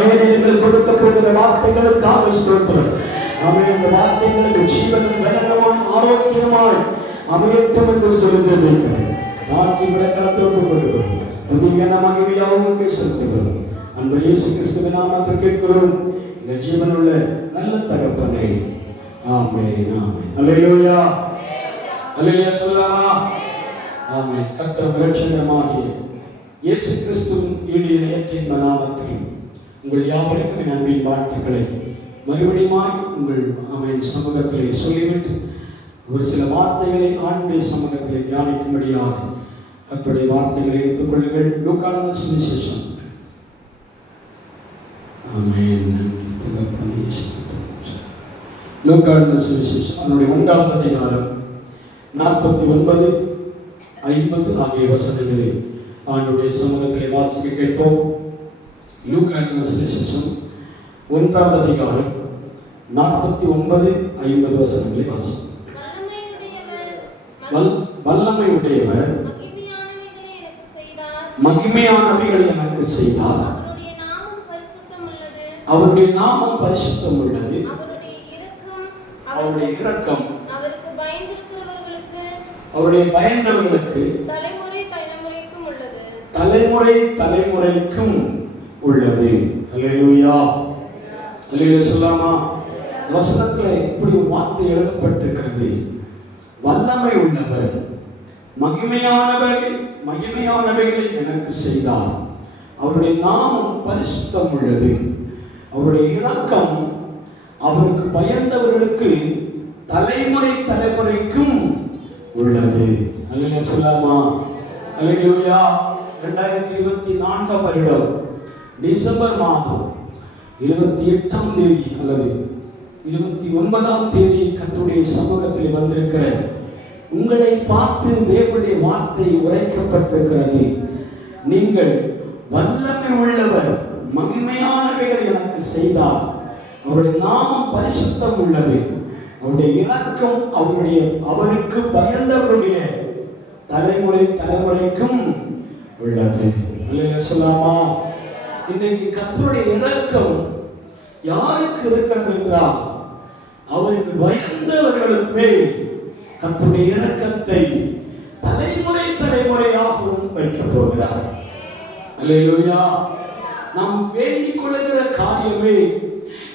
கொடுக்க போகிற வார்த்தைகளுக்காக ஸ்தோத்திரம். ஆமென். இந்த வார்த்தைகளுக்கு ஜீவனும் பலனுமாய் ஆரோக்கியமாய் அமையட்டும் என்று சொல்லி ஜெபிக்கிறேன். தாக்கி விடக்கலத்தில் ஒப்புக்கொள்கிறோம். புதிய மகிமையாகவும் செலுத்துகிறோம். அன்பு இயேசு கிறிஸ்துவின் நாமத்தில் கேட்கிறோம். இந்த ஜீவனுள்ள நல்ல தகப்பனே, ஆமென். ஆமென். அல்லேலூயா. அல்லேலூயா சொல்லலாமா? ஆமென். கர்த்தர் இரட்சகருமாகிய இயேசு கிறிஸ்துவின் ஈடு இணையற்றின் நாமத்தில் உங்கள் யாவருக்கும் என் அன்பின் வாழ்த்துக்களை மறுபடியுமாய் உங்கள் ஆமென் சமூகத்திலே சொல்லிவிட்டு ஒரு சில வார்த்தைகளை ஆண்டுடைய சமூகத்திலே தியானிக்கும்படியாக கர்த்தருடைய வார்த்தைகளை எடுத்துக் கொள்ளுங்கள். லூக்கான சுவிசேஷம் ஆமென். லூக்கான சுவிசேஷம் அதனுடைய 1ஆம் அதிகாரம் 49, 50 ஆகிய வசனங்களை ஆண்டுடைய சமூகத்திலே வாசிக்க கேட்போம். லூக்கான சுவிசேஷம் 1ஆம் அதிகாரம் 49, 50 வசனங்களை வாசிப்போம். வல்லமை உடையவர் மகிமையானவைகளை எனக்கு செய்தார். அவருடைய நாமம் பரிசுத்தம் உள்ளது. அவருடைய இரக்கம் அவருடைய பயந்தவர்களுக்கு தலைமுறை தலைமுறைக்கும் உள்ளது. அல்லேலூயா. அல்லேலூயா சொல்லாமா? வசனத்துல இப்படி ஒரு வார்த்தை எழுதப்பட்டிருக்கிறது. வல்லமை உள்ளவர் மகிமையானவைகளை எனக்கு செய்தார். அவருடைய நாமம் பரிசுத்தம் உள்ளது. அவருடைய இரக்கம் அவருக்கு பயந்தவர்களுக்கு தலைமுறை தலைமுறைக்கும் உள்ளது. அல்லேலூயா சொல்லாமா? அல்லேலூயா. 2024 வருடம் டிசம்பர் மாதம் 28ஆம் தேதி அல்லது 29ஆம் தேதி கர்த்தருடைய சமூகத்தில் வந்திருக்கிற உங்களை பார்த்து தேவனுடைய வார்த்தை உரைக்கப்பட்டிருக்கிறது. நீங்கள் வல்லமை உள்ளவர் மகிமையானவைகளை எனக்கு செய்தார். அவருடைய நாமம் பரிசுத்தம் உள்ளது. அவருடைய இரக்கம் அவருக்கு பயந்தவருடைய தலைமுறை தலைமுறைக்கும் உள்ளது. அல்லேலூயா சொல்லாமா? இன்றைக்கு கர்த்தருடைய இரக்கம் யாருக்கு இருக்கிறது என்றால் அவருக்கு பயந்தவர்களுக்கு மேல் கர்த்தருடைய இரக்கத்தை தலைமுறை தலைமுறையாகவும் வைக்கப் போகிறார். அல்லேலூயா. நாம் வேண்டிக் கொள்ளுகிற காரியமே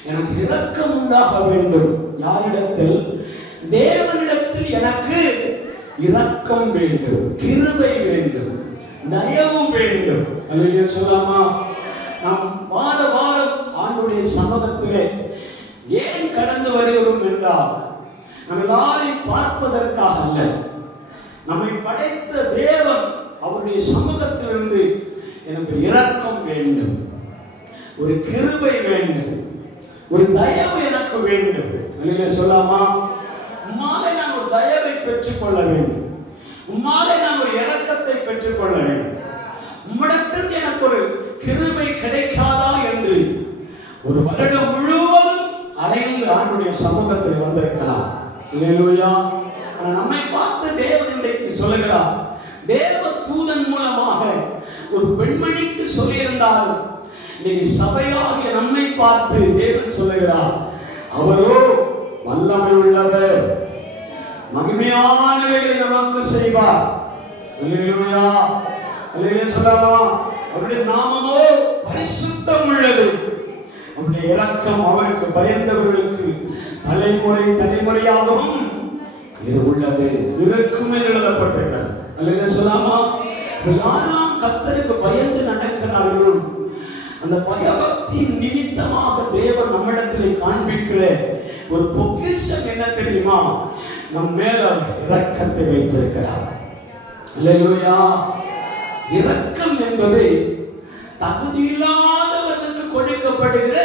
எனக்கு இரக்கம் உண்டாக வேண்டும். யாரிடத்தில்? தேவனிடத்தில் எனக்கு இரக்கம் வேண்டும், கிருபை வேண்டும், தயவு வேண்டும். அல்லேலூயா சொல்லாமா? நாம் வார வாரம் ஆண்டுடைய சமூகத்திலே ஏன் கடந்து வருகிறோம் என்றால் நம்ம எல்லாரையும் பார்ப்பதற்காக அல்ல. நம்மை படைத்த தேவன் அவருடைய சமூகத்திலிருந்து எனக்கு இரக்கம் வேண்டும், ஒரு கிருபை வேண்டும், ஒரு தயவு எனக்கு வேண்டும். அல்லேலூயா சொல்லாமா? உம்மாலே நான் ஒரு தயவை பெற்றுக்கொள்ள வேண்டும், உம்மாலே நான் ஒரு இரக்கத்தை பெற்றுக்கொள்ள வேண்டும், உம்மிடத்தில் எனக்கு ஒரு கிருபை கிடைக்காதா என்று ஒரு வருடம் முழுவதும் அலைந்து ஆண்டுடைய சமூகத்தில் வந்திருக்கலாம். அல்லேலூயா. நம்மை பார்த்து தேவன் இன்றைக்கு சொல்லுகிறார். தேவ தூதன் மூலமாக ஒரு பெண்மணிக்கு சொல்லியிருந்தால் இன்னைக்கு சபையாகிய நம்மை பார்த்து தேவன் சொல்லுகிறார். அவரோ வல்லமை உள்ளவர், மகிமையானவைகளை நமக்கு செய்வார். அல்லேலூயா. அல்லேலூயா சொல்லாமா? அவருடைய நாமமோ பரிசுத்தம் உள்ளது. அவருடைய இரக்கம் அவருக்கு பயந்தவர்களுக்கு தலைமுறை தலைமுறையாகவும் இது உள்ளது. இருக்கும் என்று எழுதப்பட்டிருக்கிறது. அல்லேலூயா சொல்லாமா? யாரெல்லாம் கர்த்தருக்கு பயந்து நடக்கிறார்களோ அந்த பயபக்தியின் நிமித்தமாக தேவன் நம்மிடத்தில் காண்பிக்கிற ஒரு பொக்கிஷம் என்ன தெரியுமா? நம் மேல இரக்கத்தை வைத்திருக்கிறார். அல்லேலூயா. இரக்கம் என்பது தகுதியில்லாதவர்களுக்கு கொடுக்கப்படுகிற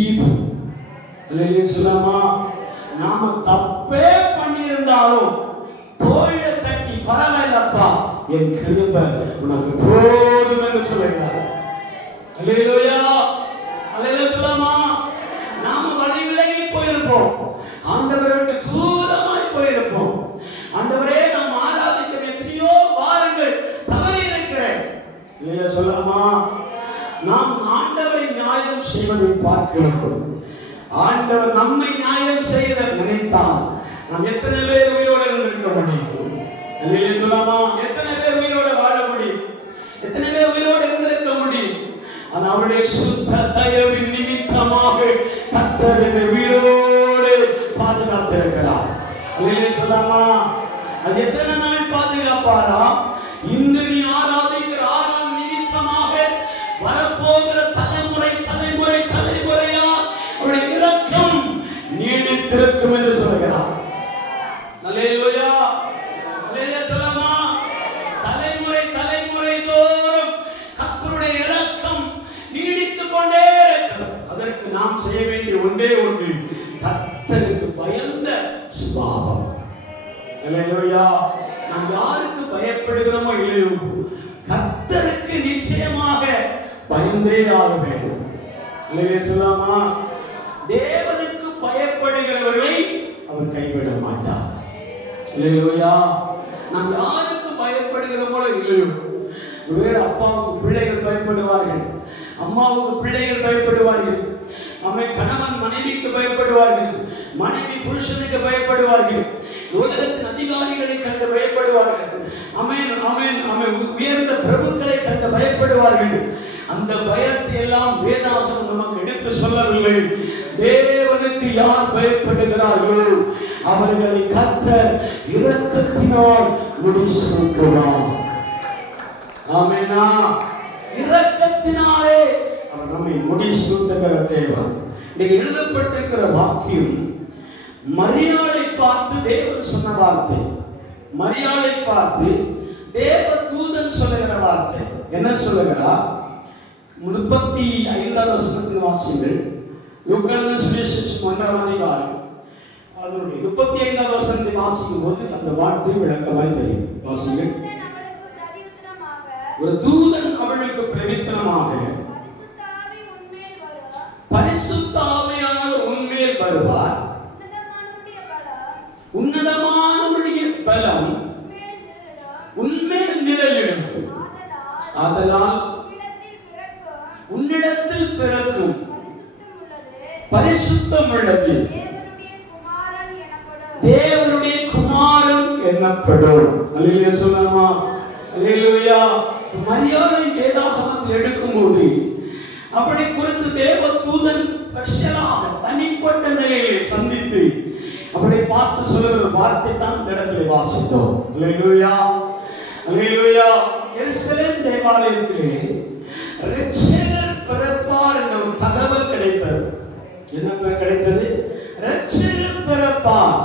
ஈவு. அல்லேலூயா சொல்லாமா? நாம தப்பே பண்ணியிருந்தாலும் தோளை தட்டி பரவாயில்லப்பா, என் கிருபை உனக்கு போதும் என்று சொல்லுகிறார். அல்லேலூயா. அல்லேலூயா சொல்லாமா? நாம வழி விலகி போயிருப்போம், ஆண்டவரை விட்டு தூரமாய் போயிருப்போம். ஆண்டவரே, நாம் ஆராதிக்க எத்தனையோ வாரங்கள் தவறி இருக்கிறேன். அல்லேலூயா சொல்லாமா? நாம் ஆண்டவரை செய்வதை பார்க்கிறோம். ஆண்டவர் நம்மை நியாயம் செய்ய நினைத்தால் நாம் எத்தனை பேர் உயிரோடு இருந்திருக்க முடியும்? சொல்லாமா? எத்தனை பேர் உயிரோடு வாழ முடியும்? எத்தனை பேர் உயிரோடு இருந்திருக்க முடியும்? அது அவருடைய சுத்த தயவின் நிமித்தமாக கர்த்தர் என்னை உயிரோடு பாதுகாத்திருக்கிறார். சொல்லாமா? அது எத்தனை நாள் பாதுகாப்பாரா? இன்று நீ ஆராதிக்கிற ஆராதனை நிமித்தமாக வரப்போகிற தலைமுறை தலைமுறை தலைமுறையா அவருடைய இரக்கம் நீடித்திருக்கும் என்று சொல்கிறார். அல்லேலூயா, அல்லேலூயா சொல்லாமா? தலைமுறை தலைமுறை தோறும் கர்த்தருடைய இரக்கம் நீடித்துக் கொண்டே இருக்கிறது. அதற்கு நாம் செய்ய வேண்டிய ஒன்றே ஒன்று, கர்த்தருக்கு பயந்த சுபாவம். அல்லேலூயா. நாம் யாருக்கு பயப்படுகிறோமோ இல்லையோ, கர்த்தருக்கு நிச்சயமாக பயந்தே ஆக வேண்டும். அல்லேலூயா சொல்லாமா? தேவனுக்கு பயப்படுகிறவர்களை அவர் கைவிட மாட்டார். அல்லேலூயா. நாம் யாருக்கு பயப்படுகிறோமோ இல்லையோ, ஒருவேளை அப்பாவுக்கு பிள்ளைகள் பயப்படுவார்கள், அம்மாவுக்கு பிள்ளைகள் பயப்படுவார்கள், கணவன் மனைவிக்கு பயப்படுவார்கள், மனைவி புருஷனுக்கு பயப்படுவார்கள், உலகத்தின் அதிகாரிகளை கண்டு பயப்படுவார்கள், உயர்ந்த பிரபுக்களை கண்டு பயப்படுவார்கள். அந்த பயத்தை எல்லாம் வேதாகம் நமக்கு எடுத்து சொல்லவில்லை. தேவனுக்கு யார் பயப்படுகிறார்களோ அவர்களை கர்த்தர் இரக்கத்தினால் முடிசூட்டுவார். ஆமெனா? இரக்கத்தினாலே அவர் நம்மை முடிசூட்டுகிற தேவன். இங்கே எழுதப்பட்டிருக்கிற வாக்கியம் மரியாளை பார்த்து தேவன் சொன்ன வார்த்தை. மரியாளை பார்த்து தேவ தூதன் சொல்லுகிற வார்த்தை என்ன சொல்லுகிறார்? 35வது வசனத்தின் வாசிங்கள். லூக்கான சுவிசேஷம் 1ஆம் அதிகாரம் அதனுடைய 35வது வசனத்தை வாசிக்கும் போது அந்த வார்த்தை விளக்கமாய் தெரியும். வாசிங்கள். ஒரு தூதன் அவளுக்கு பிரவித்தனமாக, பரிசுத்த ஆவியானவர் உன்மேல் வருவார், உன்னதமானவருடைய பலம் உன்மேல் நிழலிடும், ஆதலால் உன்னிடத்தில் பிறக்கும் பரிசுத்தம் உள்ளது தேவனுடைய குமாரன் எனப்படும். அல்லேலூயா சொல்லாமா? அல்லேலூயா. மரியாதை வேதாகமத்தில் எடுக்கும்போது அப்படி குறித்து தேவ தூதன் ஸ்பெஷலாக தனிப்பட்ட நிலையை சந்தித்து அப்படி பார்த்து சொல்லுகிற வார்த்தை தான் இந்த இடத்துல வாசித்தோம். அல்லேலூயா, அல்லேலூயா. எருசலேம் தேவாலயத்திலே இரட்சகர் பிறப்பார் என்ற ஒரு தகவல் கிடைத்தது. என்ன கிடைத்தது? இரட்சகர் பிறப்பார்,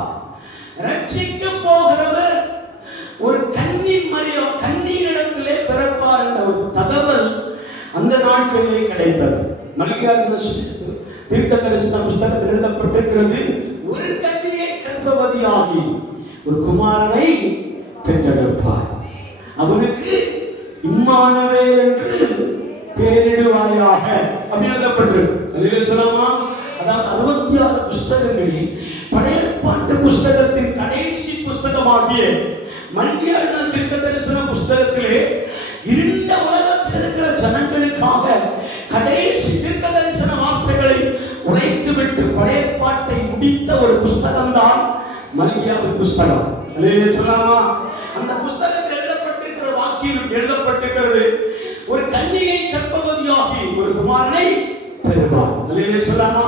ரட்சிக்க போகிறவர் ஒரு கன்னியிடத்திலே பிறப்பார் என்ற ஒரு தகவல் அந்த நாட்களிலே கிடைத்தது. மல்கியா தீர்க்கதரிசன புஸ்தகத்தில் எழுதப்பட்டிருக்கிறது, ஒரு கன்னியை கர்ப்பவதியாகி ஒரு குமாரனை பெற்றெடுப்பார், அவனுக்கு இம்மானுவேல் என்று பெயரிடுவாயாக அப்படின்னு எழுதப்பட்டிருக்கு. சொல்லாமா? அதாவது 66 புஸ்தகங்களில் பழைய ஏற்பாட்டு புஸ்தகத்தின் கடைசி புஸ்தகமாகிய மல்கியா தீர்க்கதரிசன புஸ்தகத்திலே இருண்ட உலகத்தில் இருக்கிற ஜனங்களுக்காக கடைசி தீர்க்கதரிசன வார்த்தைகளை உரைத்துவிட்டு பழைய ஏற்பாட்டை முடித்த ஒரு புஸ்தகம் தான் மல்கியாவின் புஸ்தகம். சொல்லாமா? அந்த புஸ்தகத்தில் எழுதப்பட்டிருக்கிற வாக்கியம் எழுதப்பட்டிருக்கிறது, ஒரு கன்னிகை கர்ப்பவதியாகி ஒரு குமாரனை பெறுவார். சொல்லாமா?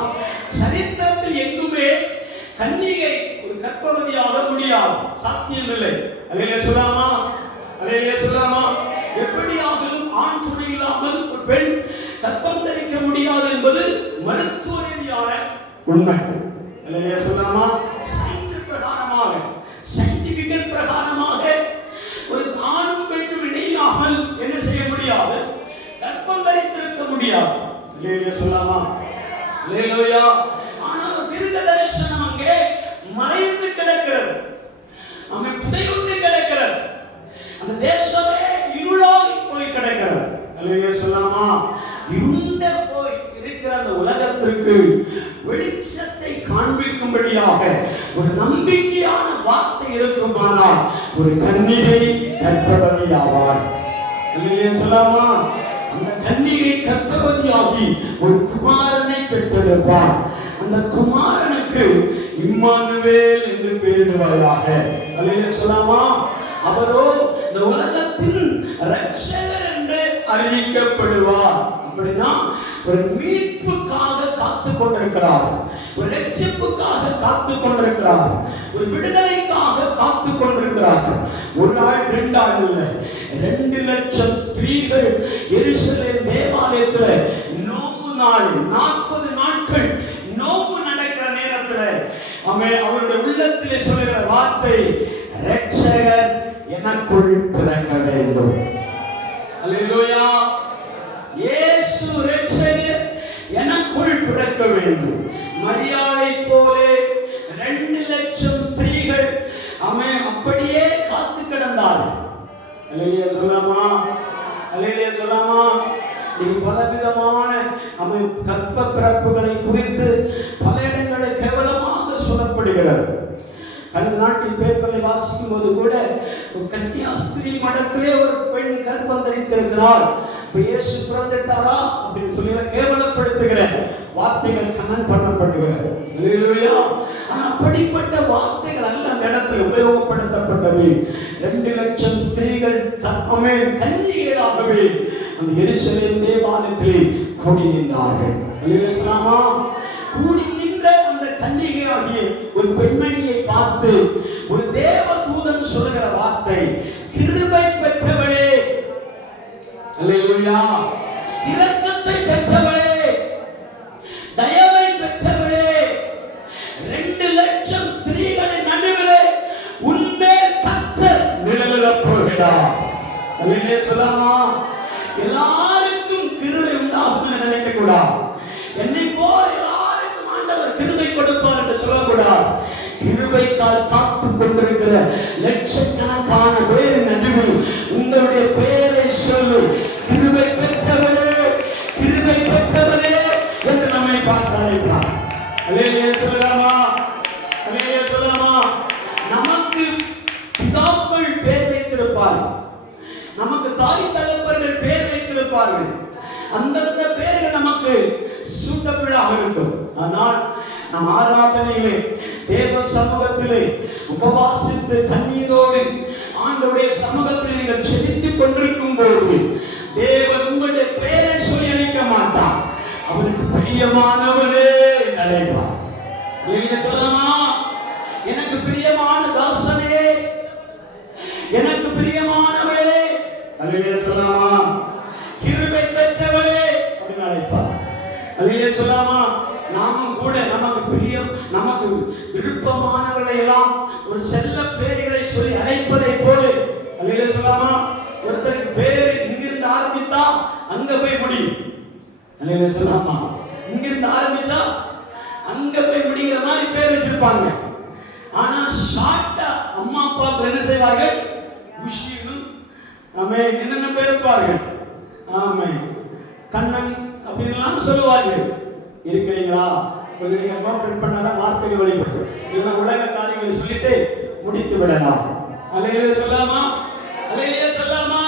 சரித்திரத்தில் எங்குமே கன்னிகை ஒரு கர்ப்பவதியாக முடியாது, சாத்தியம் இல்லை. சொல்லாமா? சொல்லாமா? எப்படியாகவும் ஆண் துணை இல்லாமல் ஒரு பெண் கர்ப்பம் தரிக்க முடியாது என்பது மருத்துவ ரீதியான உண்மை. சொல்லாமா? சயின்டிபிக் பிரகாரமாக ஒரு ஆணும் பெண்ணும் இணையாமல் என்ன செய்ய முடியாது, கர்ப்பம் தரித்திருக்க முடியாது. சொல்லாமா? ஆனால் தீர்க்க தரிசனம் அங்கே மறைந்து கிடக்கிறது, அவன் புதையுண்டு கிடக்கிறது, அந்த தேசமே இருளாகி போய் கிடக்கிறது. சொல்லாமா? இருண்ட போய் இருக்கிற அந்த உலகத்திற்கு வெளிச்சத்தை காண்பிக்கும்படியாக ஒரு நம்பிக்கையான வார்த்தை இருக்குமானால் ஒரு கன்னிகை கர்ப்பவதி ஆவார். சொல்லாமா? அந்த கன்னிகை கர்ப்பவதியாகி ஒரு குமாரனை பெற்றெடுப்பார். அந்த குமாரனுக்கு இம்மானுவேல் என்று பெயரிடுவாயாக. அல்லேலூயா சொல்லாமா? அவரோ இந்த உலகத்தின் இரட்சகர் என்று அறிவிக்கப்படுவார். அப்படின்னா ஒரு மீட்புக்காக காத்து கொண்டிருக்கிறார், ஒரு ரட்சிப்புக்காக காத்து கொண்டிருக்கிறார், ஒரு விடுதலைக்காக காத்து கொண்டிருக்கிறார். ஒரு நாள் 2 நாள் இல்லை, 2 லட்சம் ஸ்திரீகள் எருசலேம் தேவாலயத்தில் நோன்பு நாள் 40 நாட்கள் நோன்பு நடக்கிற நேரத்தில் அவருடைய உள்ளத்திலே சொல்லுகிற வார்த்தை, இரட்சகர் எனக்குள் பிறக்க வேண்டும். அல்லேலூயா! இயேசு இரட்சகர் எனக்குள் பிறக்க வேண்டும். மரியாதை போலே 2 லட்சம் ஸ்திரீகள் அப்படியே காத்து கிடந்தார்கள். அல்லேலூயா சொல்லாமா? அல்லேலூயா சொல்லாமா? பலவிதமான கற்ப பிறப்புகளை குறித்து பல இடங்களில் கேவலமாக சொல்லப்படுகிறது. கடந்த நாட்டில் பேப்பரில் வாசிக்கும் போது கூட கன்னியாஸ்திரி மடத்திலே ஒரு பெண் கர்ப்பம் தரித்திருக்கிறார், இயேசு பிறந்துட்டாரா அப்படின்னு சொல்லி கேவலப்படுத்துகிற வார்த்தைகள் கமெண்ட் பண்ணப்படுகிறது. அல்லேலூயா! அப்படிப்பட்ட வார்த்தைகள் அல்ல அந்த இடத்தில் உபயோகப்படுத்தப்பட்டது. 2 லட்சம் ஸ்திரீகள் கன்னிகைகளாகவே அந்த எருசலேம் தேவாலயத்திலே கூடி நின்றார்கள். அல்லேலூயா சொல்லாமா? கூடி நின்ற அந்த கன்னிகையாகிய ஒரு பெண்மணியை பார்த்து ஒரு தேவதூதன் சொல்லுகிற வார்த்தை, கிருபை பெற்றவளே, அல்லேலூயா, இரக்கத்தை பெற்றவளே, தயவை பெற்றவளே, 2 லட்சம் ஸ்திரீகளின் நடுவிலே உன்மேல் கர்த்தர் நிழலிடப் போகிறார். அல்லேலூயா சொல்லாமா? எல்லாருக்கும் கிருபை உண்டாகும் என்று நினைக்க கூடாது. என்னை போல எல்லாருக்கும் ஆண்டவர் கிருபை கொடுப்பார் என்று சொல்லக்கூடாது. கிருபைக்கால் காத்து கொண்டிருக்கிற லட்சக்கணக்கான பேர் நடுவில் உங்களுடைய பெயரை சொல்லு, கிருபை பெற்றவரே, கிருபை பெற்றவரே என்று நம்மை பார்த்து அழைக்கிறார். அல்லேலூயா சொல்லலாமா? அல்லேலூயா சொல்லலாமா? நமக்கு பிதாக்கள் பேர் வைத்திருப்பார்கள், நமக்கு தாய் தகப்பர்கள் பேர் வைத்திருப்பார்கள். அந்தந்த பேர்கள் நமக்கு சூட்டபிளாக இருக்கும். ஆனால் நம் ஆராதனையிலே தேவ சமூகத்திலே உபவாசித்து கண்ணீரோடு ஆண்டவருடைய சமூகத்தில் நீங்கள் செபித்துக் கொண்டிருக்கும் போது தேவன் உங்களுடைய பெயரை சொல்லி அழைக்க மாட்டார், அவருக்கு பிரியமானவரே அழைப்பார். சொல்லலாமா? எனக்கு பிரியமான தாசனே, எனக்கு பிரியமானவளே, அல்லேலூயா சொல்லலாமா? கிருபை பெற்றவளே அப்படின்னு அழைப்பார். அல்லேலூயா சொல்லலாமா? நாமும் கூட நமக்கு பிரியம், நமக்கு விருப்பமானவர்களை எல்லாம் ஒரு செல்ல பேர்களை சொல்லி அழைப்பதை போல, அல்லேலூயா சொல்லலாமா? ஒருத்தருக்கு பேர் இங்கிருந்து ஆரம்பித்தா அங்க போய் முடியும். அல்லேலூயா சொல்லலாமா? இங்கிருந்து ஆரம்பிச்சா அங்க போய் முடிகிற மாதிரி பேர் வச்சிருப்பாங்க. ஆனா ஷார்ட்டா அம்மா அப்பா என்ன செய்வார்கள்? விஷயம் என்னென்ன பேர் இருப்பார்கள்? ஆமே, கண்ணன் அப்படின்னு சொல்லுவார்கள். இருக்கிறீங்களா? கொஞ்சம் நீங்க கோஆபரேட் பண்ணாதான் வார்த்தைகள் வெளிப்படும். இல்லைன்னா உலக காரியங்களை சொல்லிட்டு முடித்து விடலாம். அல்லேலூயா சொல்லாமா? அல்லேலூயா சொல்லாமா?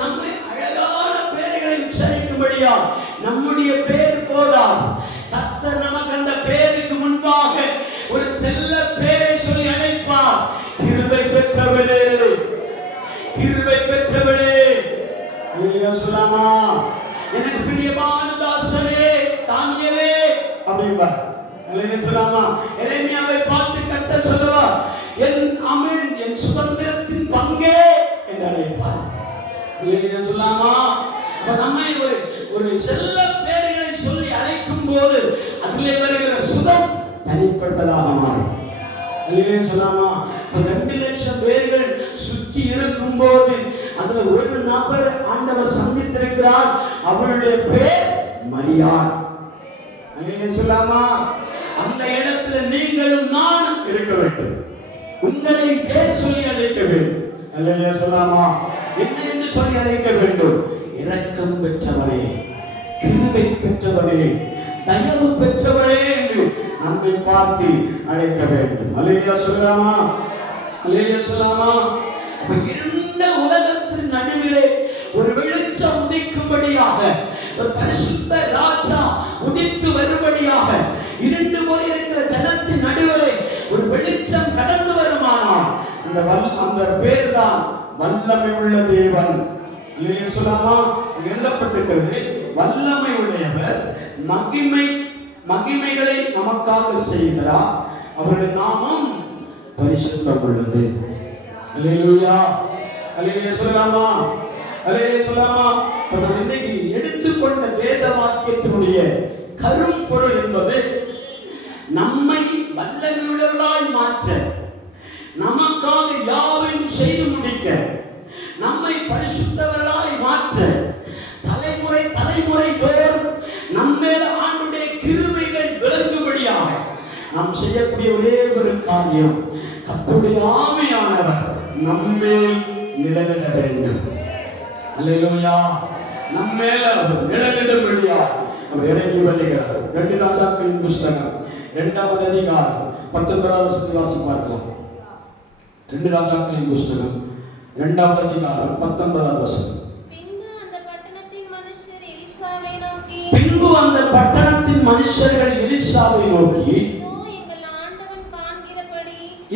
நம்மை அழகான பேர்களை உச்சரிக்கும்படியா நம்முடைய பேர் போதாது. கர்த்தர் நமக்கு அந்த பேருக்கு முன்பாக ஒரு செல்ல பேரை சொல்லி அழைப்பார். கிருபை பெற்றவளே, கிருபை பெற்றவளே, அல்லேலூயா சொல்லாமா? எனக்கு பிரியமான தாசனே, தானியேலே அப்படிம்பார். அல்லேலூயா சொல்லாமா? எரேமியாவை பார்த்து கர்த்தர் சொல்லுவார், என் ஆமென், என் சுதந்திரத்தின் பங்கே என்று அழைப்பார். அல்லேலூயா சொல்லாமா? அப்ப நம்மை ஒரு செல்ல பேர்களை சொல்லி அழைக்கும் போது அதிலே வருகிற சுதம் தனிப்பட்டதாக மாறும். அல்லேலூயா சொல்லாமா? 2 லட்சம் பேர்கள் சுற்றி இருக்கும் போது அதுல ஒரு நபர் ஆண்டவர் சந்தித்திருக்கிறார், அவருடைய பேர் மரியாள். அல்லேலூயா சொல்லாமா? அந்த இடத்துல நீங்களும் நானும் இருக்க வேண்டும், உங்களை பேர் சொல்லி அழைக்க வேண்டும். அல்லேலூயா சொல்லாமா? என்ன என்று சொல்லி அழைக்க வேண்டும்? இரக்கம் பெற்றவரே, கிருபை பெற்றவரே, தயவு பெற்றவரே என்று நம்மை பார்த்து அழைக்க வேண்டும். அல்லேலூயா சொல்லாமா? அல்லேலூயா சொல்லாமா? இருண்ட உலகத்தின் நடுவிலே ஒரு வெளிச்சம் உதிக்கும்படியாக, ஒரு பரிசுத்த ராஜா உதித்து வரும்படியாக, இருண்டு போயிருக்கிற ஜனத்தின் நடுவிலே ஒரு வெளிச்சம் கடந்து வருமானால் அந்த பேர் தான் வல்லமை உள்ள தேவன். இல்லையா சொல்லாமா? எழுதப்பட்டிருக்கிறது, வல்லமை உடையவர், மகிமைகளை நமக்காக செய்கிறார், அவருடைய நாமம் பரிசுத்தம் உள்ளது. அல்லேலூயா, அல்லேலூயா சொல்லலாமா? அல்லேலூயா சொல்லலாமா? இன்னைக்கு எடுத்துக்கொண்ட வேத வாக்கியத்தினுடைய கரும்பொருள் என்பது நம்மை வல்லமையுள்ளவர்களாய் மாற்ற, நமக்காக யாவையும் செய்து முடிக்க, நம்மை பரிசுத்தவர்களாய் மாற்ற, தலைமுறை தோறும் நம்மேல் ஆண்டுடைய கிருபைகள் விளங்கும்படியாக நாம் செய்யக்கூடிய ஒரே ஒரு காரியம், கர்த்தருடைய ஆவியானவர் நம்மேல் நிழலிட வேண்டும். அல்லேலூயா, நம்மேல் அவர் நிழலிடும்படியாக அவர் இறங்கி வருகிறார். 2 ராஜாக்களின் புஸ்தகம் 2வது அதிகாரம் 19வது வசனத்தை வாசி பார்க்கலாம். 2 ராஜாக்களின் புஸ்தகம் 2வது அதிகாரம் 19வது வசனம். பின்பு அந்த பட்டணத்தின் மனுஷர்கள் எலிசாவை நோக்கி,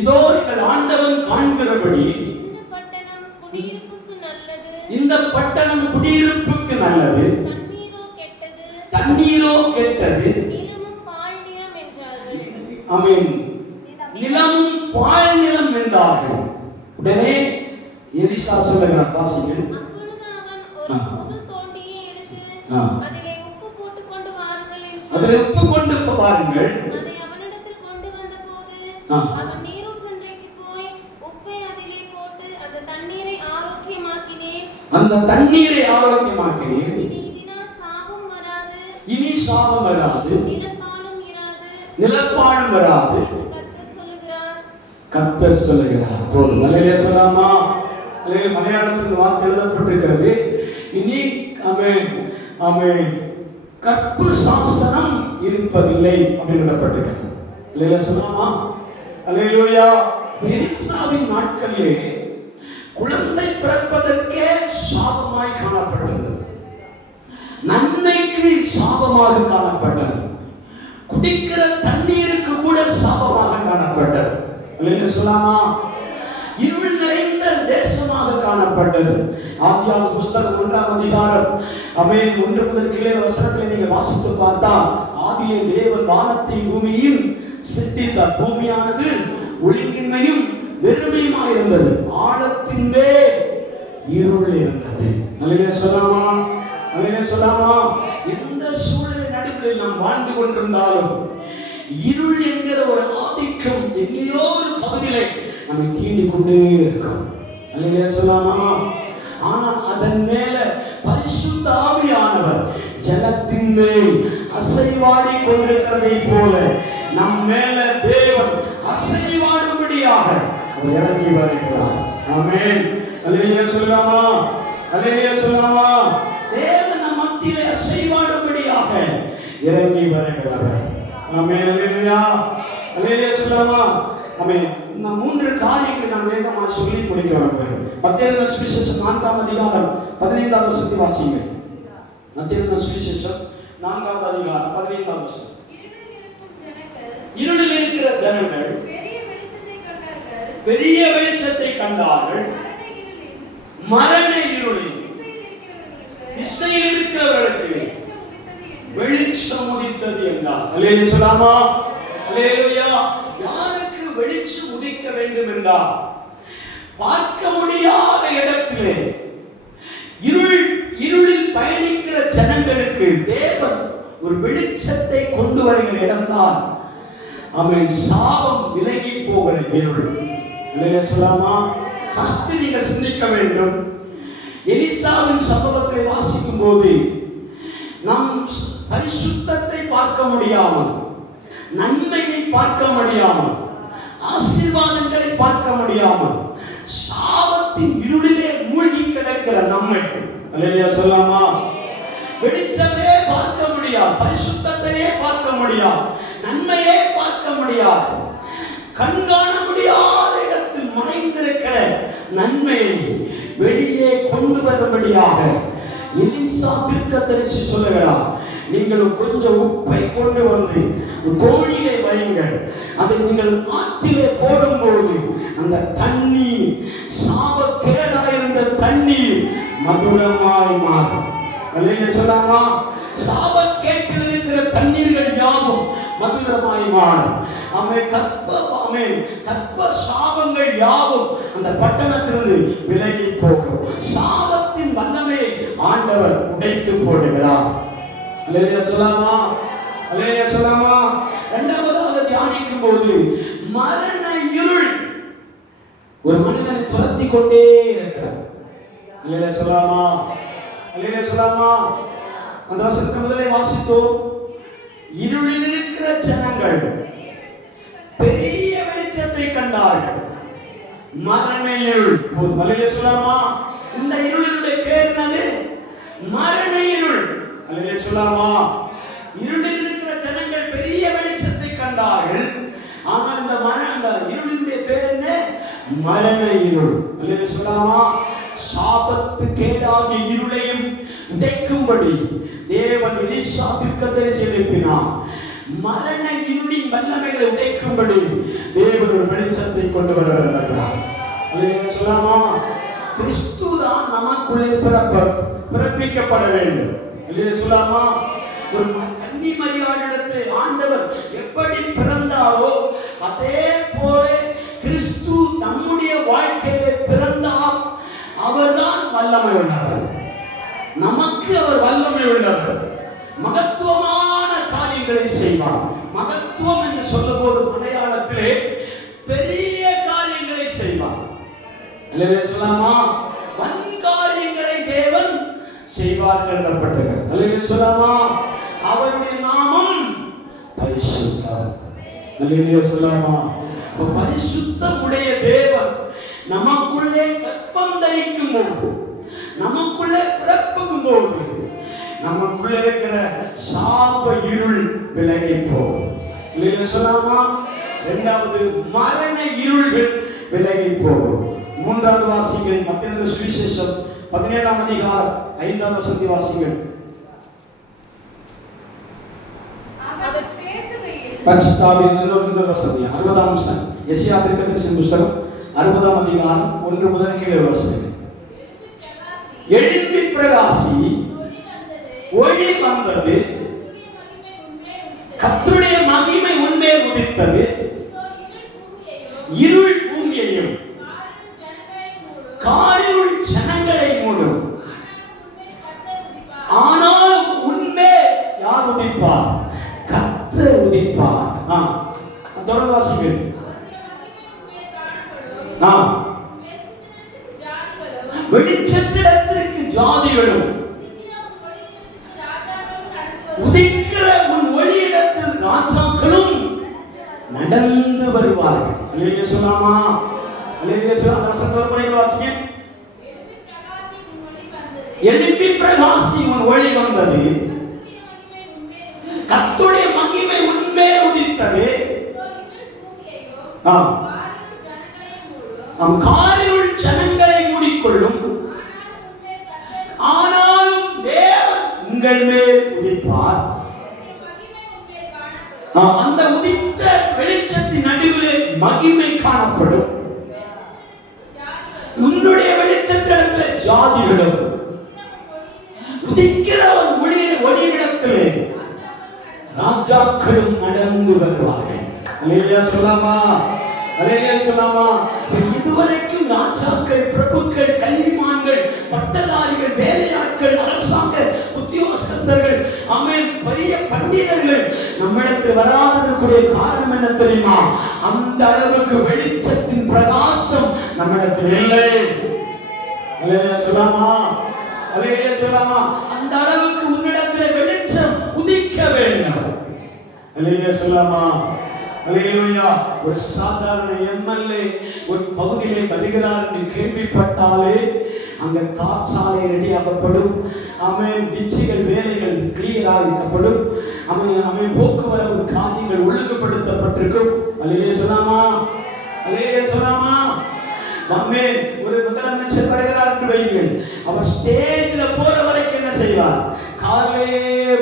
இதோ எங்கள் ஆண்டவன் காண்கிறபடி இந்த பட்டணம் குடியிருப்புக்கு நல்லது, தண்ணீரோ கெட்டது. ஆமென். நிலம் பாழ் நிலம் என்றார்கள். உடனே எலிசா சொல்லுகிறார், வாசிங்கள். அதிலே உப்பு கொண்டு வாருங்கள். அதை அவனிடத்தில் கொண்டு வந்தபோது அவன் நீரூற்றண்டைக்கு போய் உப்பை அதிலே போட்டு அந்த தண்ணீரை ஆரோக்கியமாக்கினேன். இனி சாபம் வராது, நிலப்பாழும் வராது. கர்த்தர் சொல்லுகிறார். போதும். அல்லேலூயா சொல்லாமா? அல்லேலூயா. மலையாளத்தில் வார்த்தை எழுதப்பட்டிருக்கிறது, இனி ஆமென் ஆமென் கற்பு சாசனம் இருப்பதில்லை அப்படின்னு எழுதப்பட்டிருக்கிறது. அல்லேலூயா சொல்லாமா? அல்லேலூயா. எலிசாவின் நாட்களிலே குழந்தை பிறப்பதற்கே சாபமாய் காணப்பட்டது, நன்மைக்கு சாபமாக காணப்பட்டது, குடிக்கிற தண்ணீருக்கு கூட சாபமாக காணப்பட்டது. அல்லேலூயா சொல்லாமா? இருள் நிறைந்த தேசமாக காணப்பட்டது. ஆதியாகமம் புஸ்தகம் 1ஆம் அதிகாரம் 1 முதல் 7 வசனங்களை நீங்கள் வாசித்து பார்த்தால், ஆதியிலே தேவன் வானத்தை பூமியையும் சிருஷ்டித்தார். பூமியானது ஒழுங்கின்மையும் வெறுமையுமாய் இருந்தது, ஆழத்தின் மேல் இருள் இருந்தது. அல்லேலூயா சொல்லாமா? அல்லேலூயா சொல்லாமா? எந்த சூழலை நடுவில் நாம் வாழ்ந்து கொண்டிருந்தாலும் இருள் என்கிற ஒரு ஆதிக்கம் எங்கேயோ ஒரு பகுதியிலே நம்மை தீண்டிக் கொண்டே இருக்கும். அல்லேலூயா சொல்லாமா? ஆனால் அதன் மேல பரிசுத்த ஆவியானவர் ஜலத்தின் மேல் அசைவாடி கொண்டிருக்கிறதை போல நம் மேல தேவன் அசைவாடும்படியாக அவர் இறங்கி வருகிறார். ஆமென். அல்லேலூயா சொல்லாமா? அல்லேலூயா சொல்லாமா? தேவன் நம் மத்தியிலே அசைவாடும்படியாக இறங்கி வருகிறார். ஆமென். அல்லேலூயா. அல்லேலூயா சொல்லாமா? ஆமென். இந்த 3 காரியங்களை நான் வேகமாக சொல்லி முடிக்க விரும்புகிறேன். மத்தேயு சுவிசேஷம் 4ஆம் அதிகாரம் 15ஆம் வசனத்தை வாசிங்க. மத்தேயு சுவிசேஷம் 4ஆம் அதிகாரம் 15ஆம் வசனம். இருளில் இருக்கிற ஜனங்கள் பெரிய வெளிச்சத்தை கண்டார்கள், மரண இருளில் திசையில் இருக்கிறவர்களுக்கு வெளிச்சம் உதித்தது என்றார். அல்லேலூயா சொல்லாமா? அல்லேலூயா. யாருக்கு வெளிச்சம் உதிக்க வேண்டும் என்றால், பார்க்க முடியாத இடத்திலே இருளில் பயணிக்கிற ஜனங்களுக்கு தேவன் ஒரு வெளிச்சத்தை கொண்டு வருகிற இடம்தான் அவன் சாபம் விலகி போகிற இருள். அல்லேலூயா சொல்லாமா? ஃபர்ஸ்ட் நீங்கள் சிந்திக்க வேண்டும். எலிசாவின் சம்பவத்தை வாசிக்கும் போது நாம் பரிசுத்தத்தை பார்க்க முடியாமல், நன்மையை பார்க்க முடியாமல், ஆசீர்வாதங்களை பார்க்க முடியாமல், சாபத்தின் இருளிலே மூழ்கி கிடக்கிற நம்மை, அல்லேலூயா சொல்லாமா? வெளிச்சமே பார்க்க முடியாது, பரிசுத்தத்தையே பார்க்க முடியாது, நன்மையே பார்க்க முடியாது, கண்காண முடியாத இடத்தில் மறைந்திருக்கிற நன்மையை வெளியே கொண்டு வரும்படியாக எலிசா தீர்க்கதரிசி சொல்லுகிறார், நீங்கள் கொஞ்சம் உப்பை கொண்டு வந்து தோணியை வையுங்கள், அதை நீங்கள் ஆற்றிலே போடும்போது அந்த தண்ணீர் சாபக்கேடாயிருந்த தண்ணீர் மதுரமாய் மாறும். அல்லேலூயா சொல்லாமா? சாபக்கேட்டில் இருக்கிற தண்ணீர்கள் யாவும் மதுரமாய் மாறும். கற்ப சாபங்கள் யாவும் அந்த பட்டணத்திலிருந்து விலகி போகும். சாபத்தின் வல்லமையை ஆண்டவர் உடைத்து போடுகிறார். அல்லேலூயா சொல்லாமா? அல்லேலூயா சொல்லாமா? இரண்டாவதாக தியானிக்கும் போது மரண இருள் ஒரு மனிதனை துரத்தி கொண்டே இருக்கிறார். அல்லேலூயா சொல்லாமா? அல்லேலூயா சொல்லாமா? அந்த வசனத்தை முதலே வாசித்தோம். இருளில் இருக்கிற ஜனங்கள் பெரிய வெளிச்சத்தை கண்டார்கள். மரண இருள். அல்லேலூயா சொல்லாமா? இந்த இருளுடைய பேர் என்னது? மரண இருள். அல்லேலூயா சொல்லாமா? இருளில் இருக்கிற ஜனங்கள் பெரிய வெளிச்சத்தை கண்டார்கள். ஆனால் இந்த இருளுடைய பேர் என்ன? மரண இருள். அல்லேலூயா சொல்லாமா? சாபத்துக்கேடாகிய இருளையும் உடைக்கும்படி தேவன் எலிசா தீர்க்கதரிசியை எழுப்பினார். மரண இருளின் வல்லமைகளை உடைக்கும்படி தேவன் ஒரு வெளிச்சத்தை கொண்டு வர விரும்புகிறார். அல்லேலூயா சொல்லாமா? கிறிஸ்து தான் நமக்குள்ளே பிறப்பிக்கப்பட வேண்டும். அல்லேலூயா சொல்லாமா? ஒரு கன்னி மரியாளிடத்தில் ஆண்டவர் எப்படி பிறந்தாரோ அதே போல கிறிஸ்து நம்முடைய வாழ்க்கையிலே பிறந்தார். அவர்தான் வல்லமை உள்ளவர். நமக்கு அவர் வல்லமை உள்ளவர். மகத்துவமான காரியங்களை செய்வார். மகத்துவம் என்று சொல்லும்போது மலையாளத்திலே பெரிய காரியங்களை செய்வார். அல்லேலூயா சொல்லாமா? வன்காரியங்களை தேவன் செய்வார் எழுதப்பட்டது. அல்லேலூயா சொல்லாமா? அவருடைய நாமம் பரிசுத்தம். அல்லேலூயா சொல்லாமா? பரிசுத்தமுடைய தேவன் நமக்குள்ளே கற்பம் தரிக்கும் போது, நமக்குள்ளே பிறப்புக்கும் போது நமக்குள்ளே இருக்கிற சாப இருள் விலகி போகும். இல்லையா சொல்லாமா? இரண்டாவது மரண இருள்கள் விலகி போகும். மூன்றாவது வாசிங்கள் மத்தேயு சுவிசேஷம் 17ஆம் அதிகாரம் 5ஆம் வசனத்தை வாசிங்கள். பரிசுத்தாவின் இன்னொரு வசனம் 60ஆம் வசனம் எஸ்ஐயா தீர்க்கதரிசியின் புத்தகம் 60ஆம் அதிகாரம் 1 முதல் கீழே வாசிங்கள். எழும்பி பிரகாசி, ஒளி வந்தது, கர்த்தருடைய மகிமை உன்மேல் உதித்தது, இருள் பூமியையும் காரிருள் ஜனங்களை மூடும். ஆனால் உன்மேல் யார் உதிப்பார்? கர்த்தர் உதிப்பார். தொடர்ந்து வாசிங்கள். வெளிச்சத்திடத்திற்கு ஜாதிகளும் உதிக்கிற உன் ஒளியிடத்தில் ராஜாக்களும் நடந்து வருவார்கள். அல்லேலூயா சொல்லாமா? அல்லேலூயா சொல்லாமா? வசனத்தை முறையில் வாசிங்க. எழும்பி பிரகாசி, உன் ஒளி வந்தது, கர்த்தருடைய மகிமை உன்மேல் உதித்தது, காரிருள் ஜனங்களை மூடிக்கொள்ளும். ஆனாலும் தேவன் உங்கள் மேல் உதிப்பார். அந்த உதித்த வெளிச்சத்தின் நடுவிலே மகிமை காணப்படும். உன்னுடைய வெளிச்சத்திடத்தில் ஜாதிகளும் உதிக்கிறவன் ஒளியிடத்திலே ராஜாக்களும் நடந்து வருவார்கள். அல்லேலூயா சொல்லாமா? அல்லேலூயா சொல்லாமா? இதுவரைக்கும் ராஜாக்கள், பிரபுக்கள், கல்விமான்கள், பட்டதாரிகள், வேலையாட்கள், அரசாங்க உத்தியோகஸ்தர்கள், ஆமென், பெரிய பண்டிதர்கள் நம்மிடத்தில் வராததற்குரிய காரணம் என்ன தெரியுமா? அந்த அளவுக்கு வெளிச்சத்தின் பிரகாசம் நம்மிடத்தில் இல்லை. அல்லேலூயா சொல்லாமா? அல்லேலூயா சொல்லாமா? அந்த அளவுக்கு உன்னிடத்தில் வெளிச்சம் உதிக்க வேண்டும். அல்லேலூயா சொல்லாமா? அல்லேலூயா. ஒரு சாதாரண எம்எல்ஏ ஒரு பகுதியிலே வருகிறார் என்று கேள்விப்பட்டாலே அங்க தார்சாலை ரெடியாகப்படும். ஆமென். டிச்சுகள் வேலைகள் கிளியராக இருக்கப்படும். ஆமென். போக்குவரத்து காரியங்கள் ஒழுங்குபடுத்தப்பட்டிருக்கும். அல்லேலூயா சொல்லாமா? அல்லேலூயா சொல்லாமா? ஆமென். ஒரு முதலமைச்சர் வருகிறார் என்று வைங்கள், அவர் ஸ்டேஜில் போற வரைக்கும் என்ன செய்வார்? காலே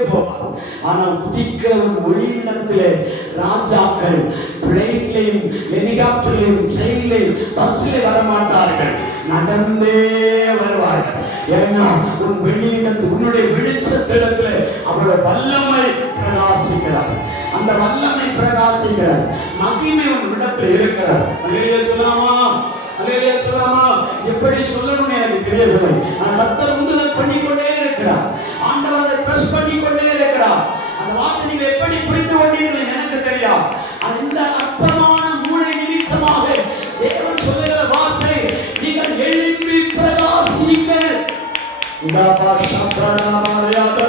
போவார். ஆனால் குதிக்கிறவன் ஒளியிடத்திலே ராஜாக்கள் பிளைட்லையும் ஹெலிகாப்டர்லையும் ட்ரெயின்லையும் பஸ்ஸில் வரமாட்டார்கள், நடந்தே வருவார்கள். ஏன்னா உன் வெளியிடத்து உன்னுடைய வெளிச்சத்திடத்தில் அவருடைய வல்லமை பிரகாசிக்கிறார். அந்த வல்லமை பிரகாசிக்கிறார், மகிமை உன் இடத்தில் இருக்கிறார். அல்லேலூயா சொல்லாமா? அல்லேலூயா சொல்லாமா? எப்படி சொல்லணும்னு எனக்கு தெரியவில்லை. ஆனால் கர்த்தர் உந்துதல் பண்ணிக்கொண்டே இருக்கிறார். ஆண்டவர் அதை பிரஸ் பண்ணிக்கொண்டே இருக்கிறார். அந்த வார்த்தை நீங்கள் எப்படி புரிந்து கொண்டீர்கள் எனக்கு தெரியாது. அந்த அற்பமான மூளை நிமித்தமாக தேவன் சொல்லுகிற வார்த்தை, நீங்கள் எழும்பி பிரகாசியுங்கள். உடாபா சப்ரானா மாரியாதா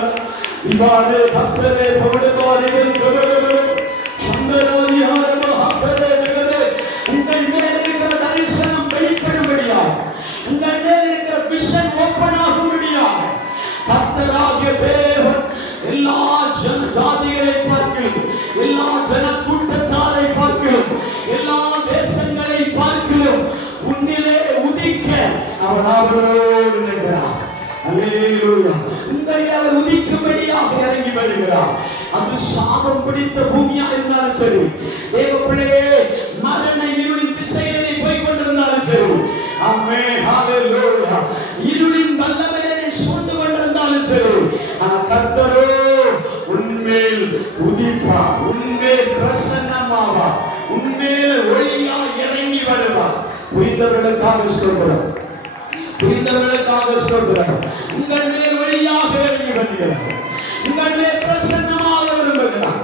இவாடே பக்தரே பவடபாரிகள் கவலவரு சந்தராதி ஆரம்ப ஹக்கரே நிகரே. உங்கள் மேல் இருக்கிற தரிசனம் வெளிப்படும்படியாக, உங்கள் மேல் இருக்கிற விஷன் ஓப்பன் ஆகும்படியாக கர்த்தராகிய தேவன் எல்லா ஜாதிகளை பார்க்கிறோம், எல்லா ஜன கூட்டத்தாரை பார்க்கிறோம், எல்லா தேசங்களை பார்க்கிறோம், உன்னிலே உதிக்க அவர் அவரோடு இருக்கிறார். அல்லேலூயா. உங்களை அவர் உதிக்கும்படியாக இறங்கி வருகிறார். அது சாபம் பிடித்த பூமியா இருந்தாலும் சரி, தேவ பிள்ளையே மரண இருளின் திசையிலே போய் கொண்டிருந்தாலும் சரி, ஆமென், ஹalleluya, இருளின் வல்லமையை சூழ்ந்து கொண்டிருந்தாலும் சரி, ஆனால் கர்த்தரோ உன்மேல் உதிப்பார், உன்மேல் பிரசன்னமாவார், உன்மேல் ஒளியா இறங்கி வருவார். புரிந்தவர்களுக்காக சொல்கிறோம், புரிந்தவர்களுக்காக சொல்கிறோம். உங்கள் மேல் வழியாக இறங்கி வருகிறார், உங்கள் மேல் பிரசன்னமாக விரும்புகிறார்.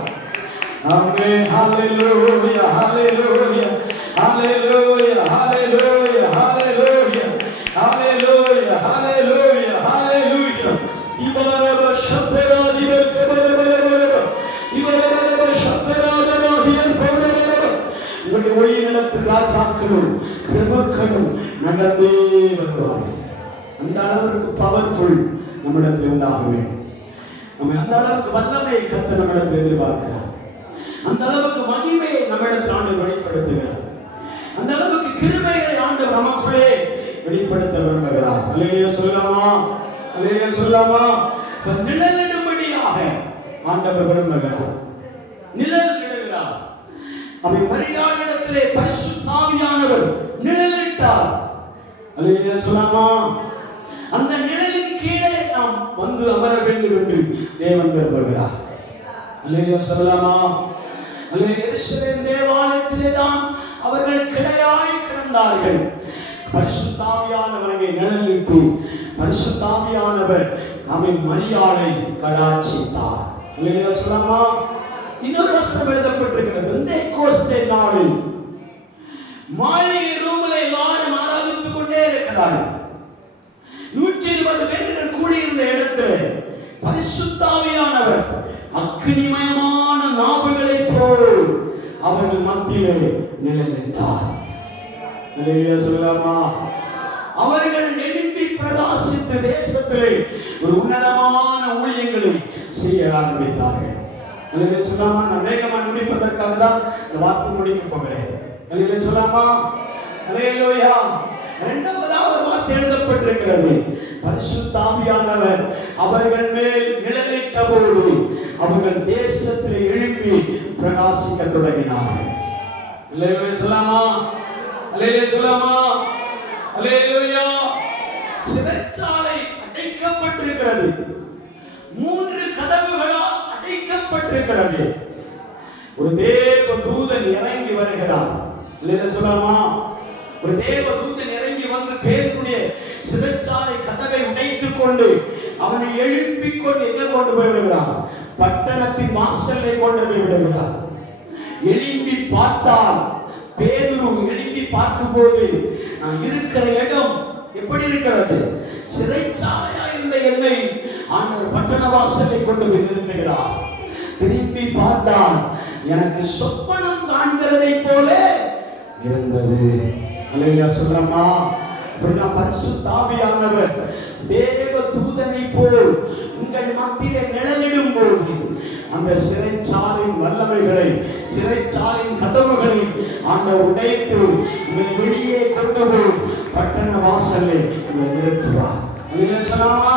ஆமென், ஹalleluya, ஹalleluya, ஹalleluya, ஹalleluya, ஹalleluya, ஹalleluya, ஹalleluya, ஹalleluya. இவரவ சப்தராதிகள் கபலபலபல, இவரவ சப்தராதராதிகள் கபலபல. உங்களுடைய ஒளியிடத்து ராஜாக்களும் பிரபுக்களும் நடந்தே வருவார்கள். அந்த அளவுக்கு பவர்ஃபுல் நம்மிடத்தில் உண்டாக வேண்டும். நம்ம அந்த அளவுக்கு வல்லமையை கர்த்தர் நம்மிடத்தில் எதிர்பார்க்கிறார். அந்த அளவுக்கு மகிமையை நம்மிடத்தில் ஆண்டவர் வெளிப்படுத்துகிறார். அந்த அளவுக்கு கிருபையை ஆண்டவர் நமக்குள்ளே வெளிப்படுத்த விரும்புகிறார். அல்லேலூயா சொல்லாமா? அல்லேலூயா சொல்லாமா? நிழலிடும்படியாக ஆண்டவர் விரும்புகிறார், நிழல் இடுகிறார். அவை மரியாளிடத்திலே பரிசுத்த ஆவியானவர் நிழலிட்டார். அல்லேலூயா சொல்லாமா? அந்த நிழலின் கீழே நாம் வந்து அமர வேண்டும் என்று தேவன் விரும்புகிறார். அல்லேலூயா சொல்லலாமா? அல்லேலூயா. எருசலேம் தேவாலயத்திலே தான் அவர்கள் கிடையாய் கிடந்தார்கள். பரிசுத்த ஆவியானவர் அங்கே நிழலிட்டு பரிசுத்த ஆவியானவர் நம்மை மரியாதை கடாட்சித்தார். அல்லேலூயா சொல்லலாமா? இன்னொரு வசனம் எழுதப்பட்டிருக்கிறது, பெந்தேகோஸ்தே நாளில் மாளிகை ரூமில் எல்லாரும் ஆராதித்துக் கொண்டே இருக்கிறார்கள். 120 பேர்கள் கூடியிருந்த இடத்தில் பரிசுத்த ஆவியானவர் அக்கினிமயமான நாவுகளைப் போல் அவர்கள் மத்தியிலே நிழலிட்டார். அல்லேலூயா சொல்லலாமா? அவர்கள் எழும்பி பிரகாசித்த தேசத்திலே ஒரு உன்னதமான ஊழியங்களை செய்ய ஆரம்பித்தார்கள். அல்லேலூயா சொல்லாமா? நான் வேகமாக முடிப்பதற்காக தான் இந்த வார்த்தை முடிக்க போகிறேன். அல்லேலூயா சொல்லாமா? அல்லேலூயா. இரண்டாவது வார்த்தை எழுதப்பட்டிருக்கிறது, பரிசுத்த ஆவியானவர் அவர்கள் மேல் நிழலிட்ட போது அவர்கள் தேசத்தில் எழுப்பி பிரகாசிக்க தொடங்கினார்கள். அல்லேலூயா சொல்லாமா? அல்லேலூயா சொல்லாமா? அல்லேலூயா. சிறைச்சாலை அடைக்கப்பட்டிருக்கிறது, 3 கதவுகளால் அடைக்கப்பட்டிருக்கிறது. ஒரு தேவ தூதன் இறங்கி வருகிறார். அல்லேலூயா சொல்லாமா? ஒரு தேவ தூதன் இறங்கி வந்து பேதுருடைய சிறைச்சாலை கதவை உடைத்துக் கொண்டு அவனை எழுப்பிக் கொண்டு எங்க கொண்டு போய் விடுகிறார்? பட்டணத்தின் வாசலை கொண்டு போய் விடுகிறார். எழுப்பி பார்த்தால் பேதுரு எழுப்பி பார்க்கும் போது நான் இருக்கிற இடம் எப்படி இருக்கிறது? சிறைச்சாலையா இருந்த என்னை ஆண்டவர் பட்டண வாசலை கொண்டு போய் நிறுத்துகிறார். திரும்பி பார்த்தால் எனக்கு சொப்பனம் காண்கிறதை போல இருந்தது. அல்லேலூயா சொல்லலாமா? பரிசுத்த ஆவியானவர் தேவ தூதனை போல் உங்கள் மத்தியிலே நிழலிடும் போது அந்த சிறைச்சாலையின் வல்லமைகளை, சிறைச்சாலையின் கதவுகளை ஆண்டவர் உடைத்து உங்களை வெளியே கொண்டு போய் பட்டண வாசலை உங்களை நிறுத்துவார். அல்லேலூயா சொல்லாமா?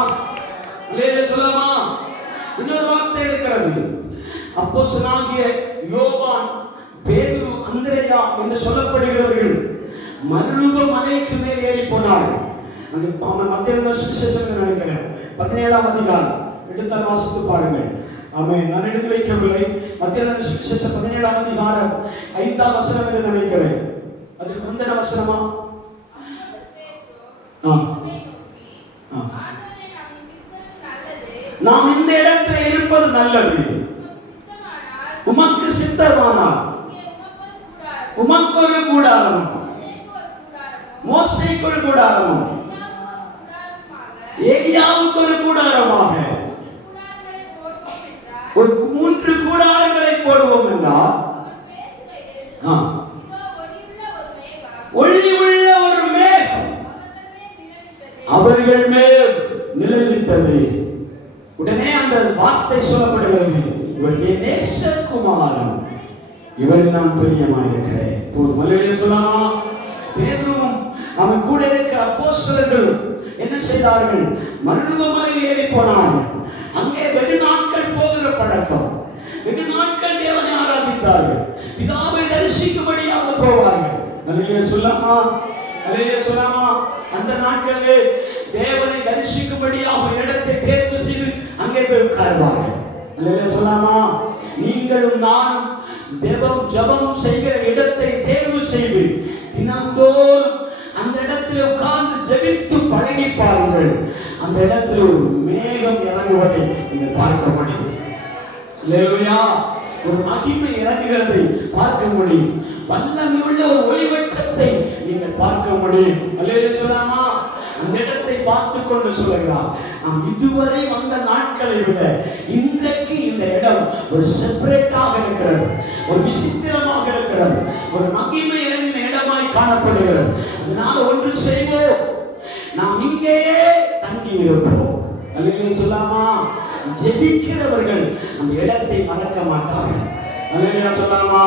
அல்லேலூயா சொல்லாமா? இன்னொரு வார்த்தை இருக்கிறது. அப்போஸ்தலனாகிய யோவான், பேதுரு, அந்திரேயா என்று சொல்லப்படுகிறவர்கள் மறுரூப மலைக்கு மேல் ஏறி போனார்கள். அந்த மத்தேயு சுவிசேஷம் நினைக்கிறேன் 17ஆம் அதிகாரம் எடுத்தால் வாசித்து பாருங்கள். ஆமென். நான் எடுத்து வைக்கவில்லை. மத்தேயு சுவிசேஷம் 17ஆம் அதிகாரம் 5ஆம் வசனம் என்று நினைக்கிறேன். அதுக்கு முந்தின வசனமா? நாம் இந்த இடத்தில் இருப்பது நல்லது. உமக்கு சித்தமானால் உமக்கு ஒரு கூடாரம், மோசேக்கு ஒரு கூடாரம், ஏலியாவுக்கு ஒரு கூடாரமாக ஒரு 3 கூடாரங்களை போடுவோம் என்றால் ஒளி உள்ள ஒரு மேகம் அவர்கள் மேல் நிழலிட்டது. உடனே அந்த வார்த்தை சொல்லப்படுகிறது, இவர் என் நேசகுமாரன், இவர் நான் பிரியமாயிருக்கிறேன். அல்லேலூயா சொல்லாமா? பேதுருவும் அவன் கூட இருக்கிற அப்போஸ்தலர்களும் என்ன செய்தார்கள்? மறுரூபமாய் ஏறி போனார்கள். அங்கே வெகு நாட்கள் போகிற பழக்கம், வெகு நாட்கள் தேவனை ஆராதித்தார்கள், பிதாவை தரிசிக்கும்படியாக போவார்கள். அல்லேலூயா சொல்லாமா? அல்லேலூயா சொல்லாமா? அந்த நாட்களிலே தேவனை தரிசிக்கும்படியாக இடத்தை தேர்வு செய்து அங்கே போய் உட்கார்வார்கள். அல்லேலூயா சொல்லாமா? நீங்களும் நானும் தேவம் ஜெபம் செய்கிற இடத்தை தேர்வு செய்து தினந்தோறும் அந்த இடத்தில் உட்கார்ந்து ஜெபித்து பழகி பாருங்கள். அந்த இடத்தில் ஒரு மேகம் இறங்குவதை நீங்கள் பார்க்க முடியும். அல்லேலூயா! ஒரு மகிமை இறங்குகிறதை பார்க்க முடியும். வல்லமையுள்ள ஒரு ஒளிவட்டத்தை நீங்கள் பார்க்க முடியும். அல்லேலூயா சொல்லாமா? அந்த இடத்தை பார்த்து கொண்டு சொல்லுகிறார், நாம் இதுவரை வந்த நாட்களை விட இன்றைக்கு இந்த இடம் ஒரு செப்பரேட்டாக இருக்கிறது, ஒரு விசித்திரமாக இருக்கிறது, ஒரு மகிமை இறங்கின இடமாய் காணப்படுகிறது. அதனால ஒன்று செய்வோம், நாம் இங்கேயே தங்கி இருப்போம். அல்லேலூயா சொல்லாமா? ஜெபிக்கிறவர்கள் அந்த இடத்தை மறக்க மாட்டார்கள். அல்லேலூயா சொல்லாமா?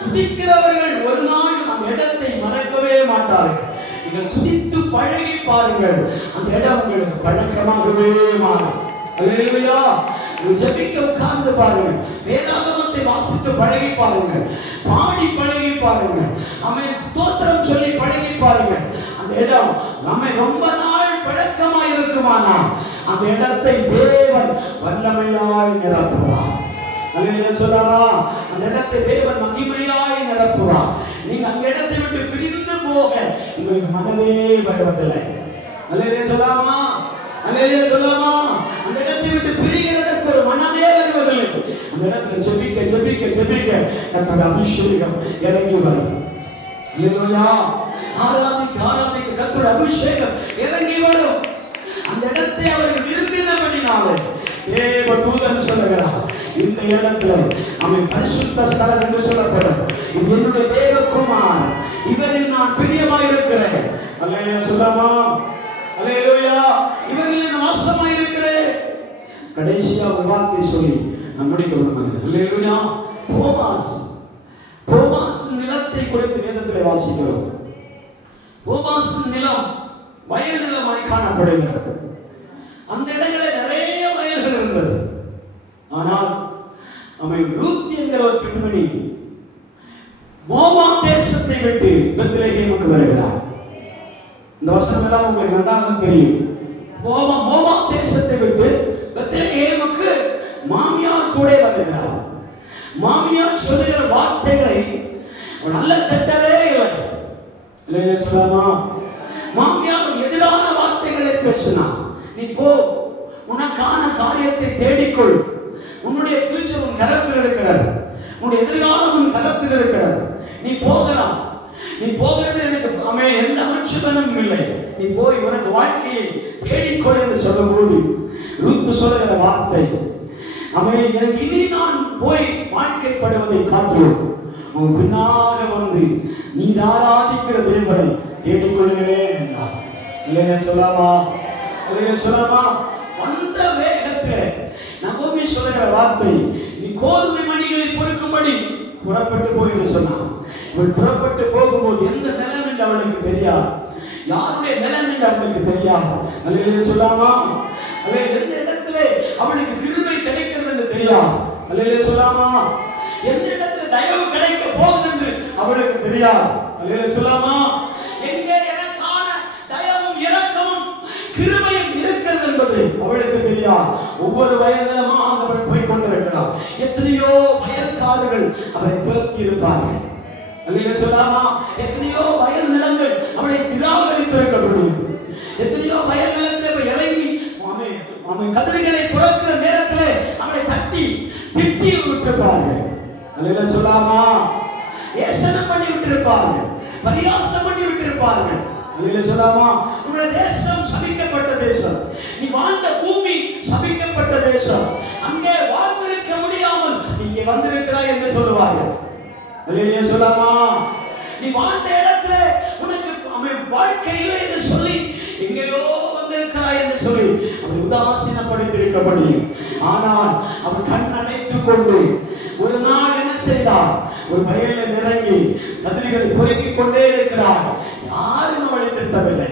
துதிக்கிறவர்கள் ஒரு நாள் அந்த இடத்தை மறக்கவே மாட்டார்கள். நீங்கள் துதித்து பழகி பாருங்கள், அந்த இடம் உங்களுக்கு பழக்கமாகவே மாறும். அல்லேலூயா! ஜெபிக்க உட்கார்ந்து பாருங்கள், வேதாகமத்தை வாசித்து பழகி பாருங்கள், பாடி பழகி பாருங்கள், ஆமென், ஸ்தோத்திரம் சொல்லி பழகி பாருங்கள். அந்த இடம் நம்மை ரொம்ப நாள் பழக்கமாய் இருக்குமானால் அந்த இடத்தை தேவன் வல்லமையாய் நிரப்புவார். அல்லேலூயா சொல்லாமா? அந்த இடத்தை தேவன் மகிமையாய் நிரப்புவார். நீங்க அந்த இடத்தை விட்டு பிரிந்து போக உங்களுக்கு மனதே வருவதில்லை. அல்லேலூயா சொல்லாமா? அல்லேலூயா சொல்லாமா? அந்த இடத்தை விட்டு பிரிகிறதற்கு ஒரு மனதே வருவதில்லை. அந்த இடத்துல ஜெபிக்க ஜெபிக்க ஜெபிக்க கர்த்தருடைய அபிஷேகம் இறங்கி வரும். அல்லேலூயா! ஆராதிக்க ஆராதிக்க கர்த்தருடைய அபிஷேகம் இறங்கி வரும். அந்த இடத்தை அவர்கள் விரும்பினபடினாலே தேவ தூதன் சொல்லுகிறார், இந்த இடத்துல அவன் பரிசுத்த ஸ்தலம் என்று சொல்லப்படும். இது என்னுடைய தேவகுமாரன், இவரில் நான் பிரியமாயிருக்கிறேன். அல்லேலூயா சொல்லாமா? அல்லேலூயா! இவரில் நான் வாசமாயிருக்கிறேன். கடைசியா ஒரு வார்த்தை சொல்லி நான் முடிக்க விரும்புகிறேன். அல்லேலூயா! போவாஸ் நிலத்தை குறித்து வேதத்தில் வாசிக்கிறோம். போவாஸ் நிலம் வயல் நிலமாய் காணப்படுகிறது. அந்த இடங்களில் நிறைய வயல்கள் இருந்தது. ஆனால் அவன் ரூத் என்கிற ஒரு பெண்மணி மோவாப் தேசத்தை விட்டு பெத்லெகேமுக்கு வருகிறார். இந்த வசனம் எல்லாம் உங்களுக்கு நன்றாக தெரியும். மோவாப் தேசத்தை விட்டு பெத்லெகேமுக்கு மாமியார் கூட வருகிறார். மாமியார் சொல்லுகிற வார்த்தைகளை நல்ல தட்டவே இல்லை. இல்லையா சொல்லாமா? மாமியார் எதிரான வார்த்தைகளை பேசினார். நீ போ, உனக்கான காரியத்தை தேடிக்கொள், உன்னுடைய ஃபியூச்சர் உன் கரத்தில் இருக்கிறது, உன்னுடைய எதிர்காலம் உன் கரத்தில் இருக்கிறது, நீ போகலாம், நீ போகிறது எனக்கு எந்த ஆட்சேபமும் இல்லை, நீ போய் உனக்கு வாழ்க்கையை தேடிக்கொள் என்று சொல்லும்போது ரூத் சொல்லுகிற வார்த்தை, எனக்கு இனி நான் போய் வாழ்க்கைப்படுவதை காட்டிலும் உன் பின்னாக வந்து நீ ஆராதிக்கிற தேவனை தேடிக்கொள்கிறேன் என்றார். இல்லையா சொல்லாமா? இல்லையா சொல்லாமா? வந்த வேகத்திலே நகோமி சொல்லுகிற வார்த்தை, நீ கோதுமை மணிகளை பொறுக்கும்படி புறப்பட்டு போய் என்று சொன்னான். இவள் புறப்பட்டு போகும்போது எந்த நிலம் என்று அவளுக்கு தெரியாது, யாருடைய நிலம் என்று அவளுக்கு தெரியாது. அல்லேலூயா சொல்லாமா? எந்த இடத்துல அவளுக்கு கிருபை கிடைக்கிறது என்று தெரியாது. அல்லேலூயா சொல்லாமா? எந்த இடத்துல தயவு கிடைக்க போகுது என்று அவளுக்கு தெரியாது. அல்லேலூயா சொல்லாமா? எங்கே எனக்கான தயவும் இரக்கமும் கிருபையும் இருக்கிறது என்பது அவளுக்கு தெரியாது. ஒவ்வொரு வயதிலுமாக அவள் போய் கொண்டிருக்கிறார். எத்தனையோ வயல்காரர்கள் அவரை துரத்தி இருப்பார்கள். அல்லேலூயா சொல்லாமா? எத்தனையோ வயல் நிலங்கள் அவளை நிராகரித்திருக்க முடியும். எத்தனையோ வயல் நிலத்தில் இறங்கி அவன் கதிர்களை புறக்கிற நேரத்தில் அவளை தட்டி திட்டி விட்டிருப்பார்கள். அல்லேலூயா சொல்லாமா? ஏசனம் பண்ணி விட்டிருப்பார்கள், பரியாசம் பண்ணி விட்டிருப்பார்கள். அல்லேலூயா சொல்லாமா? உங்களுடைய தேசம் சபிக்கப்பட்ட தேசம், நீ வாழ்ந்த பூமி சபிக்கப்பட்ட தேசம், அங்கே வாழ்ந்திருக்க முடியாமல் இங்கே வந்திருக்கிறாய் என்று சொல்லுவார்கள். அல்லேலூயா சொல்லாமா? நீ வாழ்ந்த இடத்துல உனக்கு அவன் வாழ்க்கை இல்லை என்று சொல்லி எங்கேயோ வந்திருக்கிறாய் என்று சொல்லி அவன் உதாசீனப்படுத்தியிருக்க முடியும். ஆனால் அவன் கண் அணைத்துக் கொண்டு ஒரு நாள் என்ன செய்தார்? ஒரு வயலில் இறங்கி கதிர்களை பொறுக்கிக் கொண்டே இருக்கிறார். யாரும் அவளை திட்டவில்லை,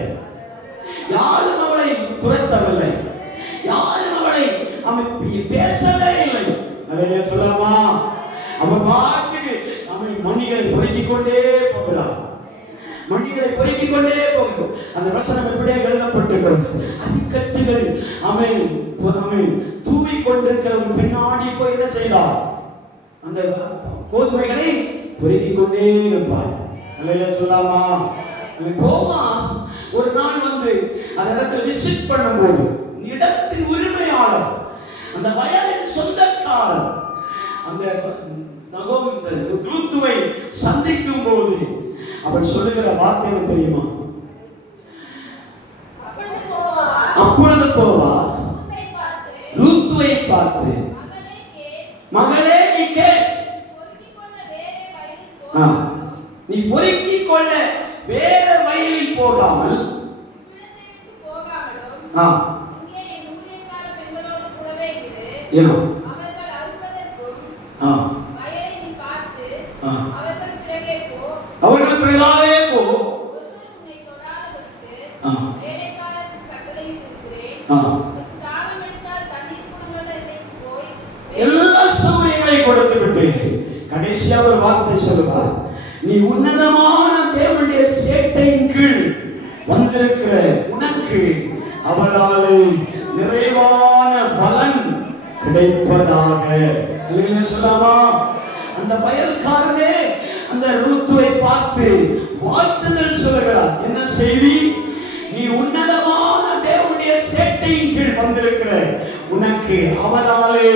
யாரும் அவளை துரத்தவில்லை, யாரும் அவளை அவன் பேசவே இல்லை. அல்லேலூயா சொல்லாமா? அவன் பாட்டுக்கு அவன் மணிகளை பொறுக்கிக் கொண்டே போகிறான், மணிகளை பொறுக்கிக் கொண்டே போகும். அந்த வசனம் எப்படியே எழுதப்பட்டிருக்கிறது. அரிக்கட்டுகள் அவன் தூவி கொண்டிருக்கிறவன் பின்னாடி போய் என்ன செய்தார்? அந்த கோதுமைகளை பொறுக்கிக் கொண்டே இருப்பார். அல்லேலூயா சொல்லாமா? போவாஸ் ஒரு நாள் வந்து அந்த இடத்துல விசிட் பண்ணும்போது இடத்தின் உரிமையாளர், அந்த வயலின் சொந்தக்காரர் அந்த ரூத்துவை சந்திக்கும் போது அவள் சொல்லுகிற வார்த்தை என்ன தெரியுமா? அப்பொழுது போவாஸ் ரூத்துவை பார்த்து, மகளே நீ கேள், நீ பொறுக்கிக் கொள்ள வேற வயலில் போகாமல் அவர்கள் பிறகாவே போ, எல்லா சமயங்களை கொடுத்து விட்டு கடைசியா ஒரு வார்த்தை சொல்லுவார், நீ உன்னதமான தேவனுடைய சேட்டையின் கீழ் வந்திருக்கிற உனக்கு அவளால் நிறைவான பலன் கிடைப்பதாக. சொல்லாமா? அந்த வயல்காரனே அந்த ரூத்துவை பார்த்து வாழ்த்துதல் சொல்லுகிறார். என்ன செய்தி? நீ உன்னதமான தேவனுடைய சேட்டையின் கீழ் வந்திருக்கிற உனக்கு அவளாலே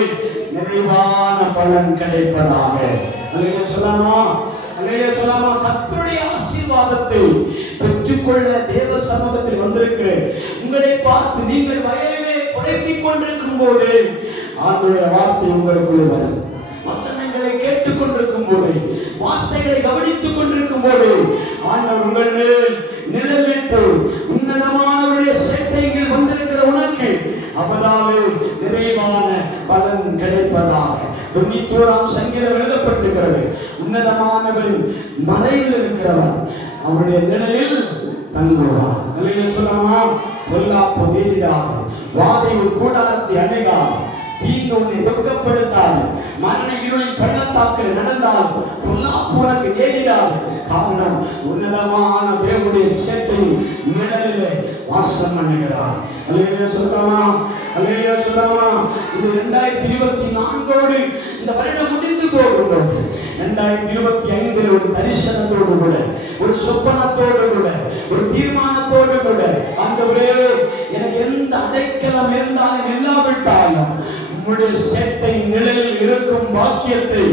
நிறைவான பலன் கிடைப்பதாக. அல்லேலூயா சொல்லாமா? அல்லேலூயா சொல்லாமா? கர்த்தருடைய ஆசீர்வாதத்தை பெற்றுக்கொள்ள தேவ சமூகத்தில் வந்திருக்கிற உங்களை பார்த்து நீங்கள் வயலிலே புடைப்பிக் கொண்டிருக்கும் போது ஆண்டவருடைய வார்த்தை உங்களுக்குள்ளே வரும். வசனங்களை கேட்டுக் கொண்டிருக்கும் போது, வார்த்தைகளை கவனித்துக் கொண்டிருக்கும் போது ஆண்டவர் உங்கள் மேல் நிழலிட்டு உன்னதமானவருடைய சேட்டைகள் வந்திருக்கிற உனக்கு அவராலே நிறைவான பலன் கிடைப்பதாக. 91ஆம் சங்கீதம் எழுதப்பட்டிருக்கிறது. உன்னதமானவரின் மறைவில் இருக்கிறவர் அவருடைய நிழலில் தங்குவார். அல்லேலூயா சொல்லாமா? பொல்லாப்பு நேரிடாது, வாதை ஒரு கூடாரத்தை அணுகாது, தீங்கு உன்னை துக்கப்படுத்தாது, மரண இருளின் பள்ளத்தாக்கில் நடந்தால் பொல்லாப்பு உனக்கு நேரிடாது. காரணம், உன்னதமான தேவனுடைய சேட்டையின் நிழலிலே வாசம் பண்ணுகிறார். அல்லேலூயா சொல்லாமா? அல்லேலூயா சொல்லாமா? இது 2024ஓடு இந்த வருடம் முடிந்து போகும்போது 2025 ஒரு தரிசனத்தோடு கூட, ஒரு சொப்பனத்தோடு கூட, ஒரு தீர்மானத்தோடு கூட, ஆண்டவரே எனக்கு எந்த அடைக்கலம் இருந்தாலும் இல்லாவிட்டாலும் உம்முடைய சேட்டை நிழலில் இருக்கும் பாக்கியத்தை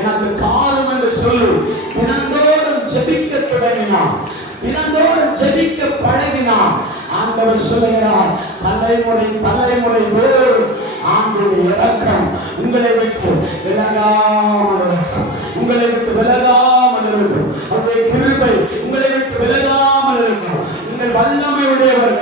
எனக்கு காரும் என்று சொல்லி தினந்தோறும் ஜெபிக்க தொடங்கினான், தினந்தோறும் ஜெபிக்க பழகினான். ஆண்டவர் சொல்லுகிறார், தலைமுறை தலைமுறை தோறும் ஆண்டவருடைய இரக்கம் உங்களை விட்டு விலகாமல் இருக்கும், உங்களை விட்டு விலகாமல் இருக்கும், அவருடைய கிருபை உங்களை விட்டு விலகாமல் இருக்கும். நீங்கள் வல்லமையுடையவர்கள்,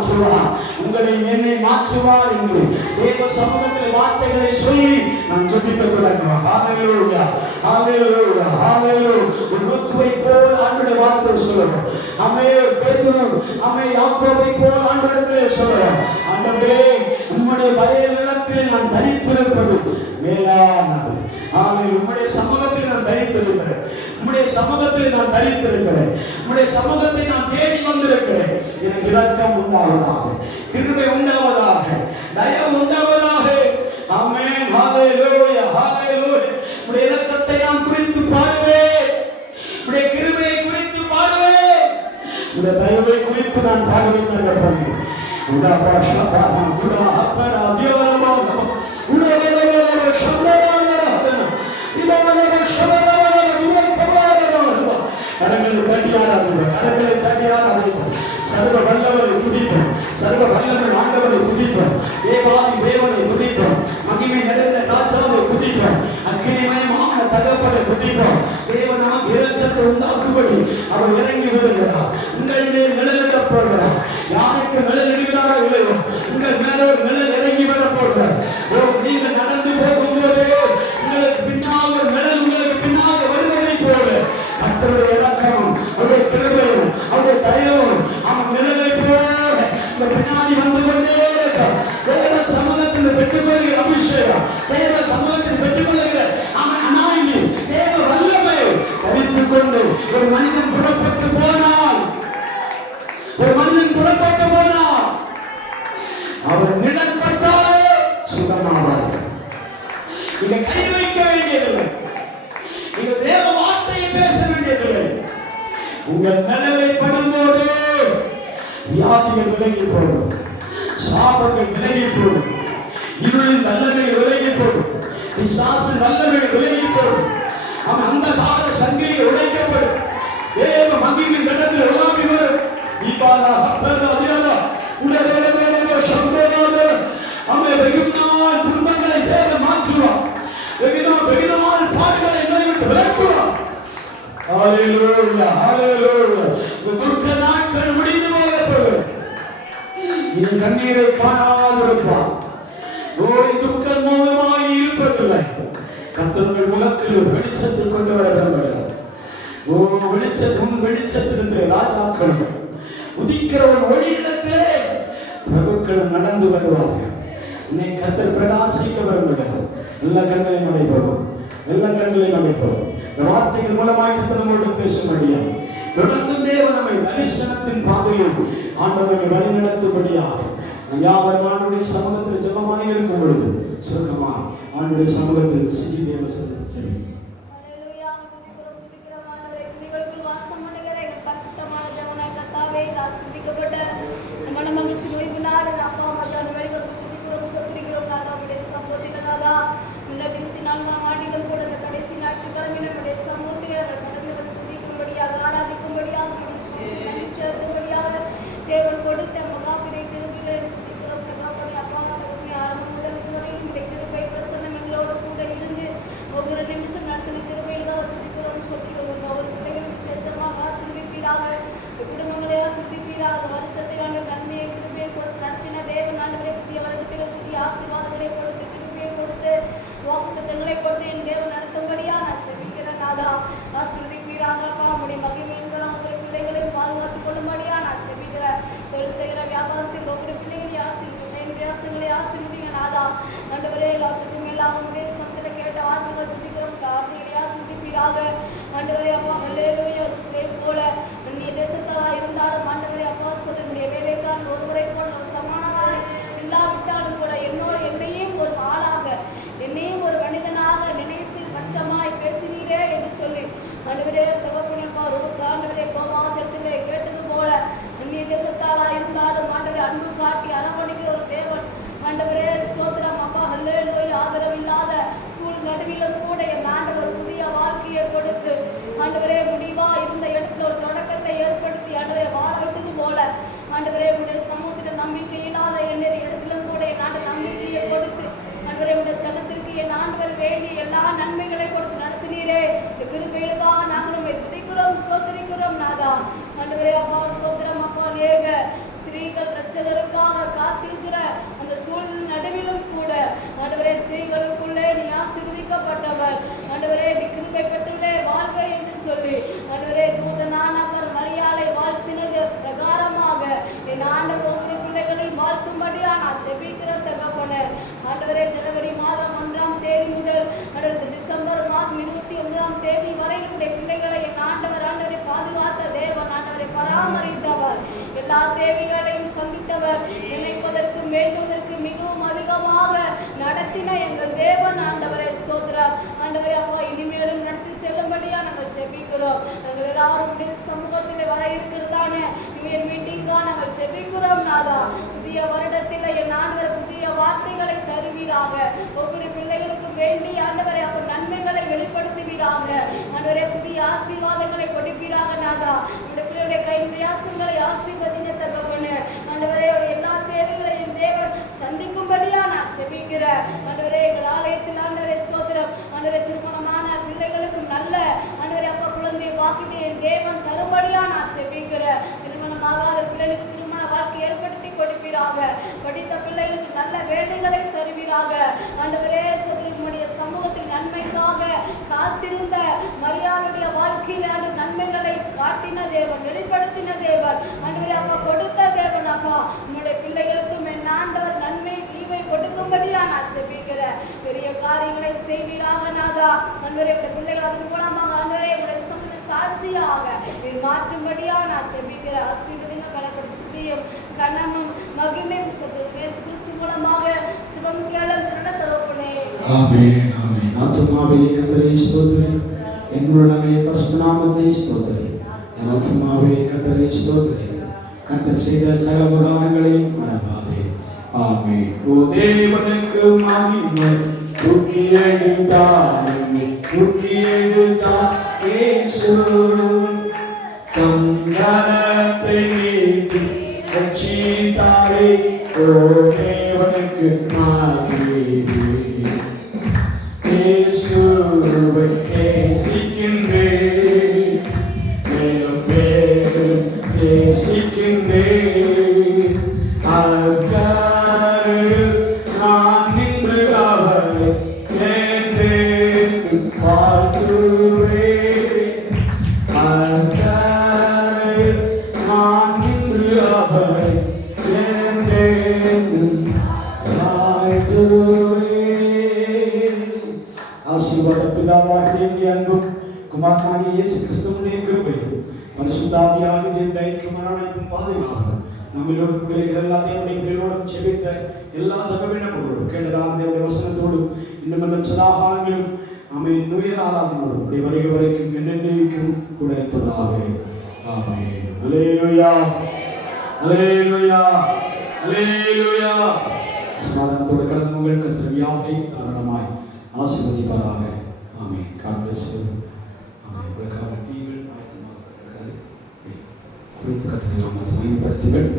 மாற்றுவார், உங்களை என்னை மாற்றுவார் என்று தேவ சமூகத்தில் வார்த்தைகளை சொல்லி நான் ஜெபிக்க தொடங்குவேன். ஹalleluya, ஹalleluya, ஹalleluya. ருத்துவை போல் ஆண்டவருடைய வார்த்தை சொல்லுவோம். பேதுரு யாக்கோபை போல் ஆண்டவரிடத்திலே சொல்லுவோம், ஆண்டவரே உம்முடைய வயல் நிலத்திலே நான் தரித்திருப்பது மேலானது. உம்முடைய சமூகத்தில் நான் தரித்திருக்கிறேன், உம்முடைய சமூகத்தில் நான் தரித்திருக்கிறேன், உம்முடைய சமூகத்தை நான் தேடி வந்திருக்கிறேன். எனக்கு இரக்கம் உண்டாவதாக, கிருபை உண்டாவதாக, தயவு உண்டாவதாக. ஆமென். ஹalleluya, ஹalleluya. உம்முடைய இரக்கத்தை நான் குறித்து பாடுவேன், உம்முடைய கிருபையை குறித்து பாடுவேன், உம்முடைய தயவை குறித்து நான் பாடுவேன். தகப்பனே உடா பாஷா துடா அத்தரா தியோரமா உடா ஷம்பரானா இதான ஷம்பரானா துவக்கபாரனா கரங்களை தட்டியாடுங்கள், கரங்களை தட்டியாடுங்கள். சர்வ வல்லவரை துதிப்போம், சர்வ வல்லவர் ஆண்டவரை துதிப்போம், தேவாதி தேவனை துதிப்போம், மகிமை நிறைந்த ராஜாவை துதிப்போம், அக்கினிமயமான தகப்பனை துதிப்போம். தேவன் நமக்கு இரக்கத்தை உண்டாக்கும்படி அவர் இறங்கி வருகிறார். உங்கள் மேல் நிழலிடப் போகிறார். யாருக்கு நிழலிடுகிறாரோ இல்லையோ உங்கள் மேல ஒரு நிழல் இறங்கி வரப் போகிறார். நீங்கள் நடந்து போகும்போது உங்களுக்கு பின்னால் ஒரு நிழல் உங்களுக்கு பின்னால் வருவதை போல கர்த்தருடைய இரக்கமும் அவருடைய கிருபையும் அவருடைய தயவும் அவன் நிழலை போல இந்த பின்னாடி வந்து கொண்டே இருக்கார். தேவ சமூகத்தில் பெற்றுக்கொள்கிற அபிஷேகம், தேவ சமூகத்தில் பெற்றுக்கொள்கிற அவன் அனாயினி, தேவ வல்லமை தரித்துக் கொண்டு ஒரு மனிதன் புறப்பட்டு போனால், ஒரு மனிதன் புறப்பட்டு போனால் அவர் நிழல் பட்டாலே சுகமாவார்கள். நீங்க கை வைக்க வேண்டியதில்லை, நீங்க தேவ வார்த்தையை பேச வேண்டியதில்லை. உங்கள் நிழலை படும்போது வியாதிகள் விலகி போடும், சாபங்கள் விலகி போடும், இருளின் வல்லமைகள் விலகி போடும், பிசாசு வல்லமைகள் விலகி போடும். அவன் அந்த கால சங்கிலிகள் உடைக்கப்படும், தேவ மகிமை கடலில் உலாவி வரும். இபாலா ஹத்தரா தியாலா உலகமே சம்பராத அவன் வெகுநாள் துன்பங்களை தேவ மாற்றுவான், வெகுநாள் பாடுகளை என்னை விட்டு விலக்குவான். ஹalleluya, ஹalleluya. இந்த துக்க நாட்கள் முடிந்து போகப்படும். இனி கண்ணீரை காணாதிருப்பான். துக்கம் மூலமாய் இருப்பதில்லை. கர்த்தருடைய முகத்தில் வெளிச்சத்தை கொண்டு வர விரும்புகிறார். வெளிச்சத்திலே ராஜாக்களும் உதிக்கிறவன் ஒளியிடத்திலே பிரபுக்களும் நடந்து வருவார்கள். என்னை கர்த்தர் பிரகாசிக்க விரும்புகிறார். எல்லா கண்களையும் அடைப்போம், எல்லா கண்களையும் அடைப்போம். இந்த வார்த்தைகள் மூலமாய் கர்த்தர் நம்மோடு பேசும்படியா தொடர்ந்து தேவன் நம்மை தரிசனத்தின் பாதையில் ஆண்டவரை வழி நடத்தும்படியாக யாவரும் ஆண்டுடைய சமூகத்தில் ஜெபமாக இருக்கும் பொழுது சுருக்கமாக ஆண்டுடைய சமூகத்தில் சிறி தேவ சொல்லி தேவன் கொடுத்த மகாபினை திருவிழா அப்பா ஆரம்பம் முதல் கிருபை பிரசன்னம் எங்களோட கூட இருந்து ஒவ்வொரு நிமிஷம் நடத்தின கிருபையில் தான் துதிக்கிறோம் சொல்லிக்கிறோம். ஒவ்வொரு பிள்ளைகளும் விசேஷமாக ஆசீர்வதிப்பீராக, குடும்பங்களை ஆசீர்வதிப்பீராக. வருஷத்திலான நன்மையை கிருபையை கொடுத்து நடத்தின தேவன் ஆண்டவரை புதிய வருடத்தில் புதிய ஆசீர்வாதங்களை கொடுத்து கிருபையை கொடுத்து வாக்குத்தத்தங்களை கொடுத்து என் தேவன் நடத்தும்படியா நான் செபிக்கிறேன். நாதா ஆசீர்வதிப்பீராக. அப்பா உடைய மகிமை உங்களுடைய பிள்ளைகளையும் பாதுகாத்துக் கொள்ளும்படியா நான் செபிக்கிறேன். தொழில் செய்கிற வியாபாரம் செய்கிற ஒவ்வொரு பிள்ளைகளையும் ஆசீர்வதிங்க, பிரயாசங்களை ஆசீர்வதிங்க. நாதா ஆண்டவரே எல்லாத்துக்கும் எல்லாம் உங்களுடைய சமத்தில் கேட்ட ஆர்வங்கள் துதிக்கிறோம். வார்த்தைகளை ஆசீர்வதிப்பீராக. ஆண்டவரே அப்பா ஹல்லேலூயா போல உன்னுடைய தேசத்தால் இருந்தாலும் ஆண்டவரே அப்பா சொல்லுடைய வேலைக்காரன் ஒருவரை போல சமானமாய் இல்லாவிட்டாலும் கூட என்னையும் ஒரு ஆளாக, என்னையும் ஒரு மனிதனாக நினைத்து பட்சமாய் பேசினீரே என்று சொல்லி ஆண்டவரே தகப்பனே அப்பா ஆண்டவரே கோபாசத்திலே கேட்டது போல உன்னுடைய தேசத்தாலா இருந்தாலும் ஆண்டவரே அன்பு காட்டி அரவணைக்கிற ஒரு தேவன் ஆண்டவரே ஸ்தோத்திரம் அப்பா ஹல்லேலூயா. ஆதரவில்லாத சூழ் நடுவிலும் கூட என் ஆண்டவர் புதிய வாழ்க்கையை கொடுத்து ஆண்டவரே முடிவா இருந்த இடத்துல ஒரு தொடக்கத்தை ஏற்படுத்தி ஆண்டவரே வாழ வைத்தது போல ஆண்டவரே உடைய சமூகத்தில் நம்பிக்கை இல்லாத என்னுடைய இடத்திலும் கூட என் ஆண்டு நம்பிக்கையை கொடுத்து ஆண்டவரே உடைய ஜனத்திற்கு என் ஆண்டவர் வேண்டிய எல்லா நன்மைகளை கொடுத்து நடத்தினீரே. இந்த கிருபையில்தான் நாங்கள் நம்மை துதிக்கிறோம், ஸ்தோத்திரிக்கிறோம். நாதா ஆண்டவரே அப்பா ஸ்தோத்திரம் அப்பா. அநேக ஸ்திரீ ஸ்திரீகள் இரட்சகருக்காக காத்திருக்கிற அந்த சூழ்நிலை நடுவிலும் கூட ஆண்டவரே ஸ்திரீகளுக்குள்ளே நீ ஆசீர்வதிக்கப்பட்டவர். ஆண்டவரே நீ கிருபை பெற்றுள்ளே வாழ்க என்று சொல்லி ஆண்டவரே தூதனானவர் மரியாளை வாழ்த்தினது பிரகாரமாக என் ஆண்டவர் ஒவ்வொரு பிள்ளைகளையும் வாழ்த்தும்படியா நான் செபிக்கிற தகப்பனே. ஆண்டவரே ஜனவரி மாதம் 1ஆம் தேதி முதல் அடுத்த டிசம்பர் மாதம் 29ஆம் தேதி வரை உடைய பிள்ளைகளை என் ஆண்டவரை பாதுகாத்த தேவன், ஆண்டவரை பராமரித்தவர், எல்லா தேவைகளையும் சந்தித்தவர், நினைப்பதற்கு வேண்டுவதற்கு மிகவும் அதிகமாக நடத்தின எங்கள் தேவன். ஆண்டவரை ஸ்தோத்திரம். ஆண்டவரே அப்பா இனிமேலும் நடத்தி செல்லும்படியா நாங்கள் செபிக்கிறோம். நாங்கள் எல்லாரும் சமூகத்தில் வர இருக்கிறதான நியூ இயர் மீட்டிங் தான் நாங்கள் செபிக்கிறோம். நாதா புதிய வருடத்தில் என் ஆண்டவர் புதிய வார்த்தைகளை தருவீராக. ஒவ்வொரு பிள்ளைகளுக்கும் வேண்டி ஆண்டவரை அவர் நன்மைகளை வெளிப்படுத்துவீராக. ஆண்டவரே புதிய ஆசீர்வாதங்களை கொடுப்பீராக. நாதா இந்த பிள்ளையுடைய கை பிரயாசங்களை ஆசீர்வதிங்க தகவனு. ஆண்டவரே எல்லா தேவைகளையும் தேவன் சந்திக்கும்படியா நான் செபிக்கிறேன். ஆண்டவரே எங்கள் ஆலயத்தில் ஆண்டவரே ஸ்தோத்திரம். ஆண்டவரே திருமணமான பிள்ளைகளுக்கும் நல்ல ஆண்டவரே அப்பா குழந்தை வாக்கிட்டு என் தேவன் தரும்படியா நான் செபிக்கிறேன். திருமணமாகாத பிள்ளைகளுக்கு திருமண வாழ்க்கை ஏற்படுத்தி கொடுப்பீராக. படித்த பிள்ளைகளுக்கு நல்ல வேலைகளை தருவீராக. ஆண்டவரே நம்முடைய சமூகத்தில் நன்மைக்காக காத்திருந்த மரியாளுடைய வாழ்க்கையில் ஆண்டு நன்மைகளை காட்டின தேவன், வெளிப்படுத்தின தேவன், ஆண்டவரே அப்பா கொடுத்த தேவன். அப்பா நம்முடைய பிள்ளைகளுக்கும் என் ஆண்டவர் நன்மை ஈவை கொடுக்கும்படியா நான் செபிக்கிறேன். பெரிய காரியங்களை செய்வீராக. நாதா ஆண்டவரே பிள்ளைகள் அதன் மூலமாக ஆண்டவரே சாட்சியாக மாற்றும்படியா நான் செபிக்கிறேன். ஆசீர்வதிங்க பலப்படுத்தியும் கனமும் மகிமையும் இயேசு கிறிஸ்து மூலமாக ஜெபம் கேளும் தகப்பனே. ஆமென் ஆமென். ஆத்துமாவே கர்த்தரை ஸ்தோத்திரி, என் உள்ளமே பரிசுத்த நாமத்தை ஸ்தோத்திரி. என் ஆத்துமாவே கர்த்தரை ஸ்தோத்திரி, கர்த்தர் செய்த சகல உபகாரங்களையும் மறவாதே. ஆமென். ஓ தேவனுக்கு மகிமை, தூக்கி எடுத்தார், தூக்கி எடுத்தார் இயேசு. தம் கரத்தை நீட்டி ரட்சித்தாரே. ஓ தேவனுக்கு மகிமை, இயேசுவை நேசிக்கின்றேன், மேலும் மேலும் நேசிக்கின்றேன். அக்கரையில் நான் நின்று அவரை என்றென்றும் வாழ்த்துவேன். அக்கரையில் நான் நின்று அவரை என்றென்றும் வாழ்த்துவேன். ஆசீர்வாத பிதாவாகிய அன்பும் குமாரனாகிய இயேசு கிறிஸ்துவினுடைய கிருபையும் பரிசுத்த ஆவியாகிய ஐக்கியமும் பாதுகாப்பு நம்மளோடு கூட இருக்கிற எல்லா தேவனுடைய பிள்ளைகளோடும் செபித்த எல்லா ஜெபவிண்ணப்பங்களோடும் கேட்டதான தேவனுடைய வசனத்தோடும் இன்னும் சதாகாலங்களும் ஆமென் நுயர் ஆராதனோடும் அப்படி வருகை வரைக்கும் என்னென்னைக்கும் கூட இருப்பதாக. ஆமென். அல்லேலூயா அல்லேலூயா அல்லேலூயா. சமாதானத்தோடு கடந்து உங்கள் கர்த்தர் யாவரையும் தாராளமாய் ஆசீர்வதிப்பாராக. ஆமென். God bless you. ஆமென். உங்களுக்காக டீகள் ஆயத்தமாக இருக்கிறது. குறித்து கர்த்தரை நாமத்தை மகிமைப்படுத்துங்கள்.